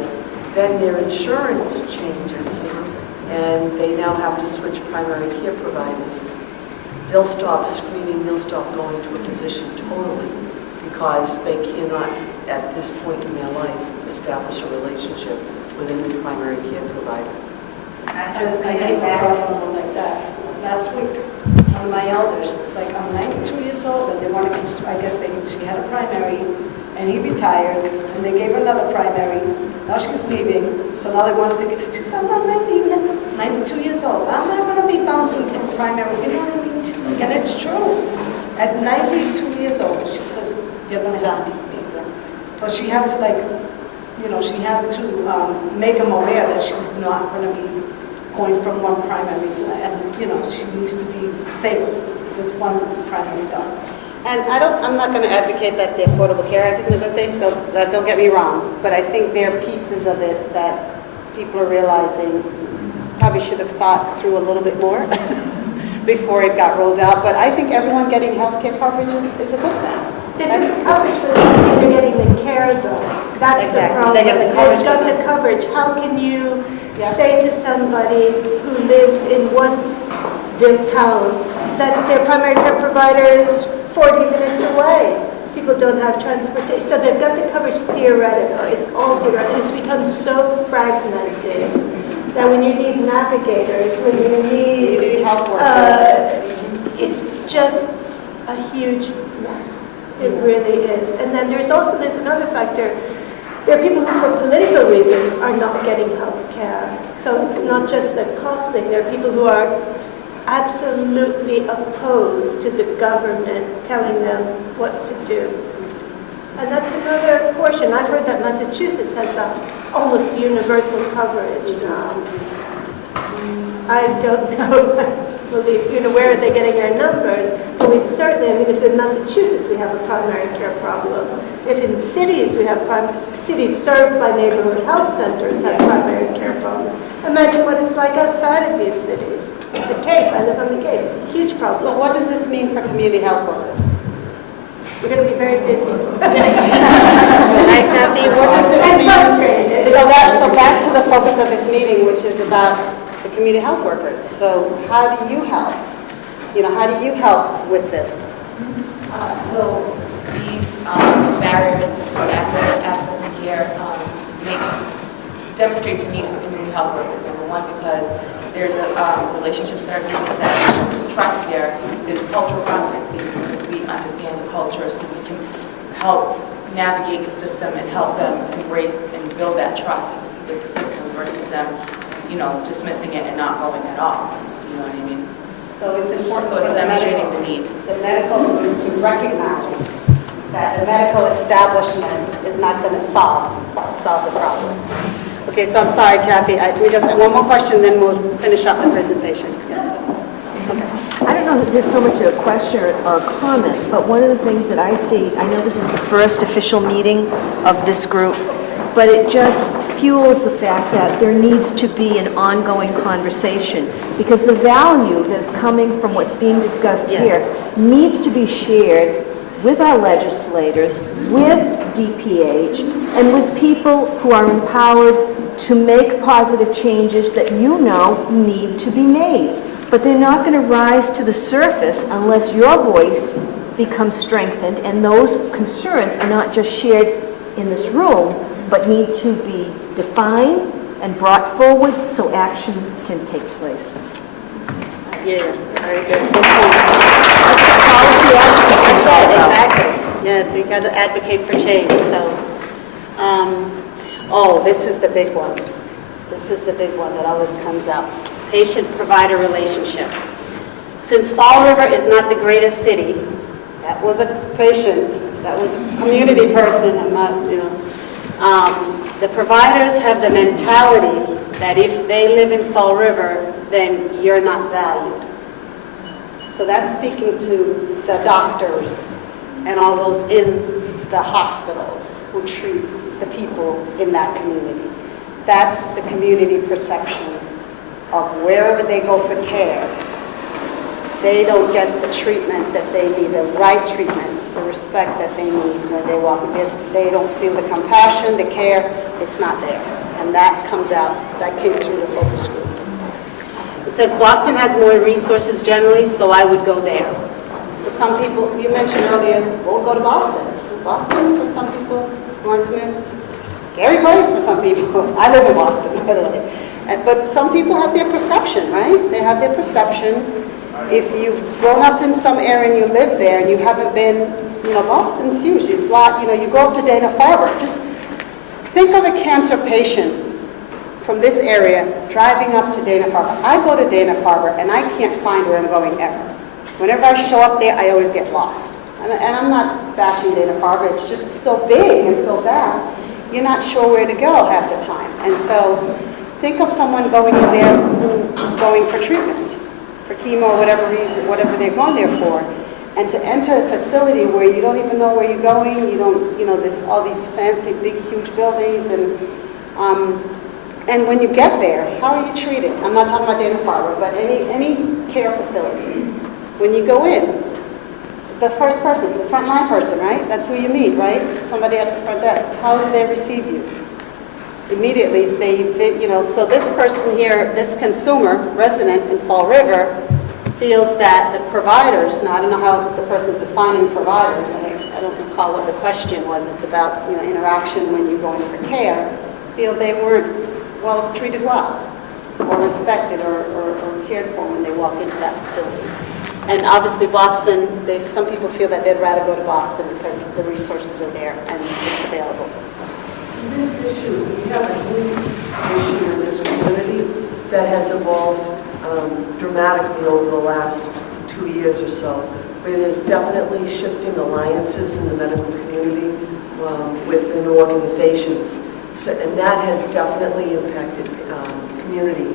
Then their insurance changes, and they now have to switch primary care providers. They'll stop screening, they'll stop going to a physician totally because they cannot, at this point in their life, establish a relationship with a new primary care provider. I came back to something like that last week. One of my elders, it's like, I'm 92 years old, and they want to give, I guess she had a primary, and he retired, and they gave her another primary. Now she's leaving, so now they want to get, she said, I'm 92 years old. I'm not going to be bouncing from primary, you know what I mean? She's like, and it's true. At 92 years old, she says, you're going to have to leave them. But she had to, she had to make them aware that she's not going to be going from one primary to, and she needs to be stable with one primary doctor. And I'm not going to advocate that the Affordable Care Act isn't a good thing. Don't get me wrong, but I think there are pieces of it that people are realizing probably should have thought through a little bit more before it got rolled out. But I think everyone getting health care coverage is a good thing. It's coverage, but they're getting the care though. That's the problem. They've got the coverage. How can you say to somebody who lives in one town that their primary care provider is 40 minutes away? People don't have transportation. So they've got the coverage theoretical. It's all theoretical. It's become so fragmented that when you need navigators, when you need health workers, it's just a huge mess. It really is. And then there's another factor. There are people who, for political reasons, are not getting health care. So it's not just the cost thing. There are people who are absolutely opposed to the government telling them what to do. And that's another portion. I've heard that Massachusetts has the almost universal coverage. I don't know where are they getting their numbers, but we certainly, I mean, if in Massachusetts we have a primary care problem, if in cities we have cities served by neighborhood health centers have primary care problems, imagine what it's like outside of these cities. The Cape, I live on the Cape, huge problem. So what does this mean for community health workers? We're going to be very busy. Right, Kathy, what does this mean? So back to the focus of this meeting, which is about the community health workers. So how do you help? How do you help with this? So these barriers to access and care demonstrates a need for community health workers. Number one, because there's relationships that are being established, there's trust there, there's cultural competencies because we understand the culture, so we can help navigate the system and help them embrace and build that trust with the system versus them, dismissing it and not going at all. You know what I mean? So it's important So it's for demonstrating the need. The medical group to recognize that the medical establishment is not going to solve the problem. Okay, so I'm sorry, Kathy. We just have one more question, then we'll finish up the presentation. I don't know if it's so much a question or a comment, but one of the things that I see, I know this is the first official meeting of this group, but it just fuels the fact that there needs to be an ongoing conversation, because the value that's coming from what's being discussed here needs to be shared with our legislators, with DPH, and with people who are empowered to make positive changes that need to be made. But they're not going to rise to the surface unless your voice becomes strengthened, and those concerns are not just shared in this room, but need to be defined and brought forward so action can take place. Yeah, very good. Good point. That's policy advocacy. That's right, exactly. Yeah, they got to advocate for change. So, this is the big one. This is the big one that always comes up. Patient-provider relationship. Since Fall River is not the greatest city, that was a patient, that was a community person, I'm not, the providers have the mentality that if they live in Fall River, then you're not valued. So that's speaking to the doctors and all those in the hospitals who treat the people in that community. That's the community perception of wherever they go for care, they don't get the treatment that they need, the right treatment, the respect that they need when they walk. They don't feel the compassion, the care, it's not there. And that comes out, that came through the focus group. It says Boston has more resources generally, so I would go there. So some people, you mentioned earlier, we'll go to Boston. Boston, for some people who aren't familiar, it's a scary place for some people. I live in Boston, by the way. But some people have their perception, right? They have their perception. If you've grown up in some area and you live there and you haven't been, Boston's huge. There's a lot, you go up to Dana-Farber. Just think of a cancer patient from this area driving up to Dana-Farber. I go to Dana-Farber and I can't find where I'm going ever. Whenever I show up there, I always get lost. And I'm not bashing Dana-Farber. It's just so big and so vast. You're not sure where to go half the time. And so think of someone going in there who is going for treatment, for chemo or whatever reason, whatever they're going there for, and to enter a facility where you don't even know where you're going, you don't, this all these fancy, big, huge buildings, and when you get there, how are you treated? I'm not talking about Dana-Farber, but any care facility. When you go in, the first person, the frontline person, right? That's who you meet, right? Somebody at the front desk. How do they receive you? Immediately, so this person here, this consumer, resident in Fall River, feels that the providers, now I don't know how the person's defining providers, I don't recall what the question was, it's about interaction when you're going for care, feel they weren't treated well, or respected, or cared for when they walk into that facility. And obviously Boston, some people feel that they'd rather go to Boston because the resources are there and it's available. This issue, we have a new evolved dramatically over the last 2 years or so, where there's definitely shifting alliances in the medical community within organizations. So, and that has definitely impacted community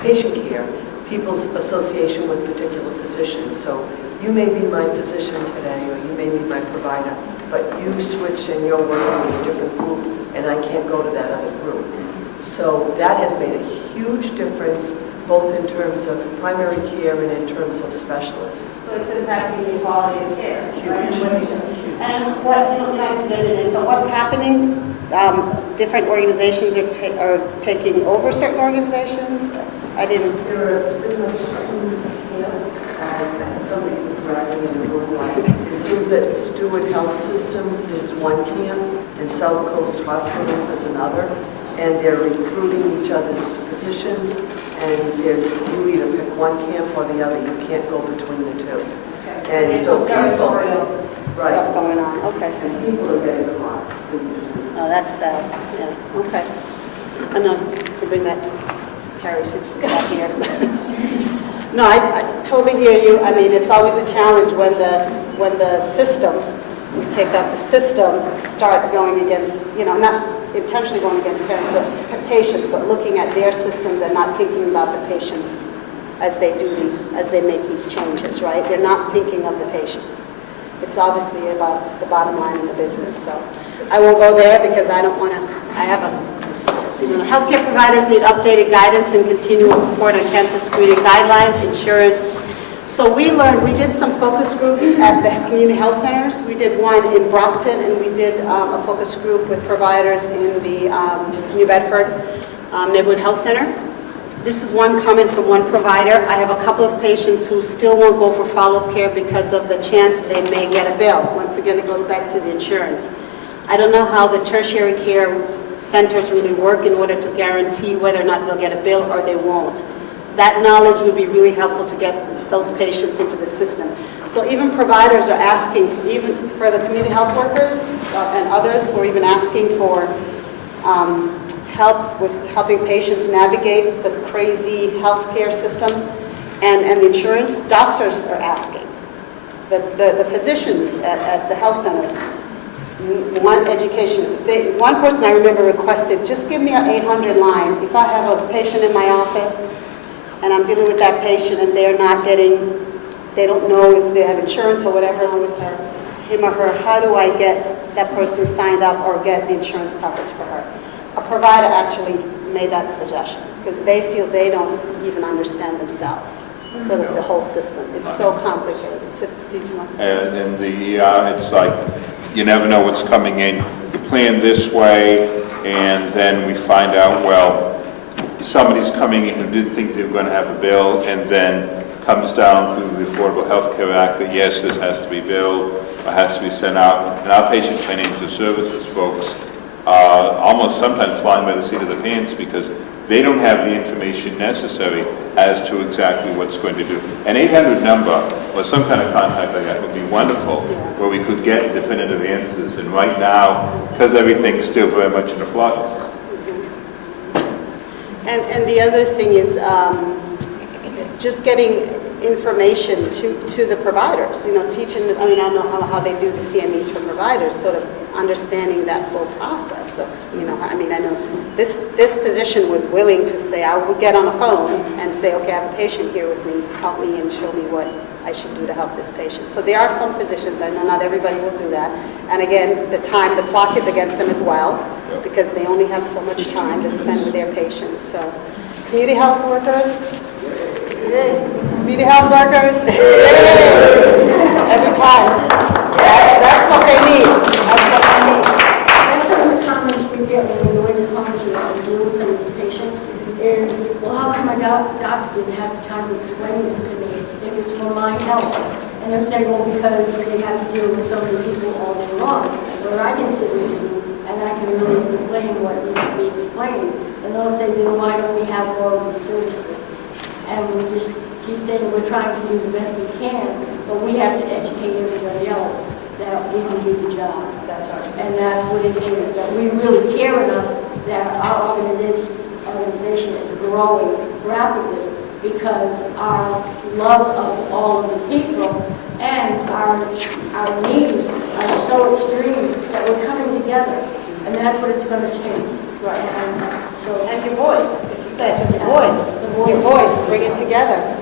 patient care, people's association with particular physicians. So you may be my physician today, or you may be my provider, but you switch and you're working with a different group, and I can't go to that other group. So that has made a huge difference, both in terms of primary care and in terms of specialists. So it's impacting the quality of care, right? And what, so what's happening? Different organizations are taking over certain organizations? I didn't. There are pretty much two camps, as somebody was writing in the room. It seems that Stewart Health Systems is one camp, and South Coast Hospitals is another, and they're recruiting each other's physicians, and you either pick one camp or the other. You can't go between the two. Okay. And so people, right, stuff going on. Okay. and people are getting caught. Oh, that's sad. Yeah. Okay. I'm not to bring that to Carrie since she's not here. No, I totally hear you. I mean, it's always a challenge when the system, you take out the system, start going against, not intentionally going against parents, but patients, but looking at their systems and not thinking about the patients as they make these changes, right? They're not thinking of the patients. It's obviously about the bottom line in the business. So I won't go there because I don't want to, healthcare providers need updated guidance and continual support on cancer screening guidelines, insurance. So we did some focus groups at the community health centers. We did one in Brockton, and we did a focus group with providers in the New Bedford Neighborhood Health Center. This is one comment from one provider. I have a couple of patients who still won't go for follow-up care because of the chance they may get a bill. Once again, it goes back to the insurance. I don't know how the tertiary care centers really work in order to guarantee whether or not they'll get a bill or they won't. That knowledge would be really helpful to get those patients into the system. So even providers are asking, even for the community health workers and others who are even asking for help with helping patients navigate the crazy healthcare system and the insurance. Doctors are asking, the physicians at the health centers. One person I remember requested, just give me an 800 line. If I have a patient in my office and I'm dealing with that patient and they don't know if they have insurance or whatever with him or her, how do I get that person signed up or get the insurance coverage for her? A provider actually made that suggestion because they feel they don't even understand themselves, sort of the whole system. It's so complicated. So, and in the ER, it's like you never know what's coming in. You plan this way, and then we find out, well, somebody's coming in who didn't think they were going to have a bill, and then comes down through the Affordable Health Care Act that yes, this has to be billed or has to be sent out. And our patient financial services folks almost sometimes flying by the seat of the pants because they don't have the information necessary as to exactly what's going to do. An 800 number or some kind of contact like that would be wonderful, where we could get definitive answers. And right now, because everything's still very much in a flux. And the other thing is just getting information to the providers, teaching, I don't know how they do the CMEs for providers, sort of understanding that whole process of, I know this physician was willing to say, I would get on a phone and say, okay, I have a patient here with me, help me and show me what I should do to help this patient. So there are some physicians, I know not everybody will do that. And again, the clock is against them as well, because they only have so much time to spend with their patients. So community health workers, community health workers, every time. That's what they need. That's what they need. One of the comments we get when we go into hospitals and deal with some of these patients is, well, how come my doctor didn't have the time to explain this to me if it's for my health? And they'll say, well, because they have to deal with so many people all day long. Where I can sit with you and I can really explain what needs to be explained. And they'll say, then why don't we have all of these services? And we just keep saying we're trying to do the best we can, but we have to educate everybody else that we can do the job. That's right. And that's what it is, that we really care enough that our organization organization is growing rapidly because our love of all of the people and our needs are so extreme that we're coming together, and that's what it's going to take. Right. And your voice, like you said, Your voice, bring it together,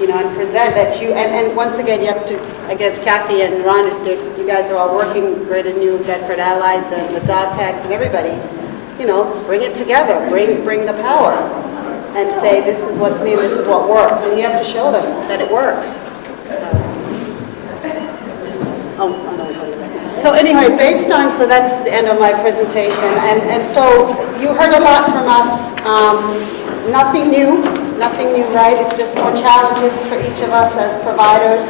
and present that you, and once again, you have to, against Kathy and Ron, you guys are all working, great and new Bedford allies and the dog tags and everybody, bring it together, bring the power and say, this is what's needed, this is what works, and you have to show them that it works. So anyway, so that's the end of my presentation, and so you heard a lot from us. Nothing new, right? It's just more challenges for each of us as providers,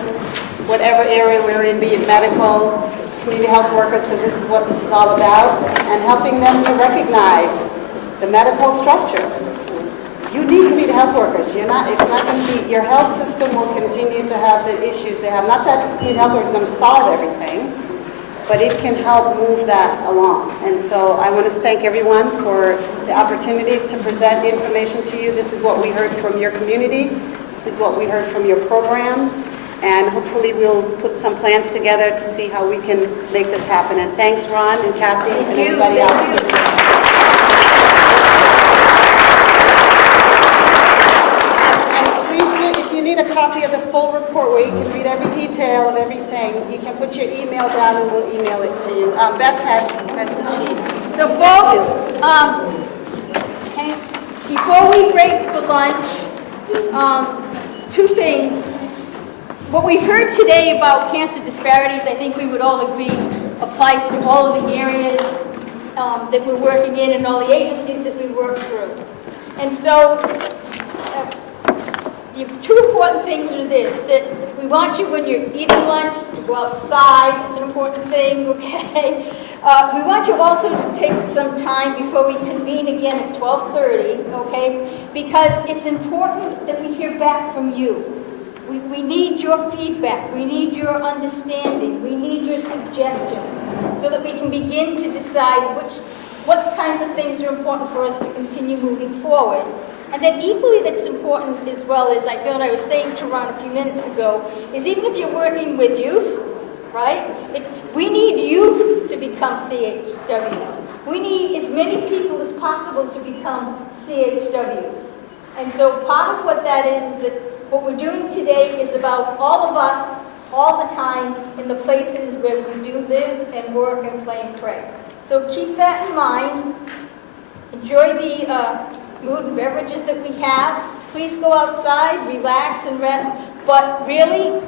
whatever area we're in, be it medical, community health workers, because this is what this is all about, and helping them to recognize the medical structure. You need community health workers. It's not going to be, your health system will continue to have the issues they have. Not that community health workers is going to solve everything, but it can help move that along. And so I want to thank everyone for the opportunity to present information to you. This is what we heard from your community. This is what we heard from your programs. And hopefully we'll put some plans together to see how we can make this happen. And thanks, Ron and Kathy and everybody else. A copy of the full report where you can read every detail of everything. You can put your email down and we'll email it to you. Beth has the sheet. So folks, before we break for lunch, two things. What we've heard today about cancer disparities, I think we would all agree, applies to all of the areas that we're working in and all the agencies that we work through. And so, the two important things are this, that we want you when you're eating lunch to go outside. It's an important thing, okay? We want you also to take some time before we convene again at 12:30, okay? Because it's important that we hear back from you. We need your feedback. We need your understanding. We need your suggestions so that we can begin to decide what kinds of things are important for us to continue moving forward. And then equally that's important as well as I felt I was saying to Ron a few minutes ago, is even if you're working with youth, right? We need youth to become CHWs. We need as many people as possible to become CHWs. And so part of what that is that what we're doing today is about all of us, all the time, in the places where we do live and work and play and pray. So keep that in mind. Enjoy the food and beverages that we have. Please go outside, relax and rest. But really,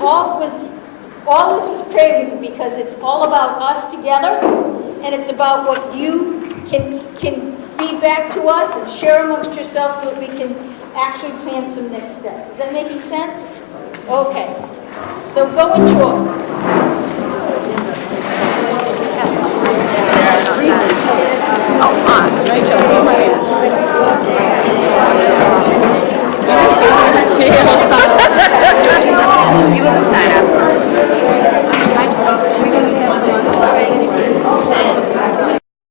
all this was prelude because it's all about us together, and it's about what you can feed back to us and share amongst yourselves so that we can actually plan some next steps. Is that making sense? Okay. So go enjoy.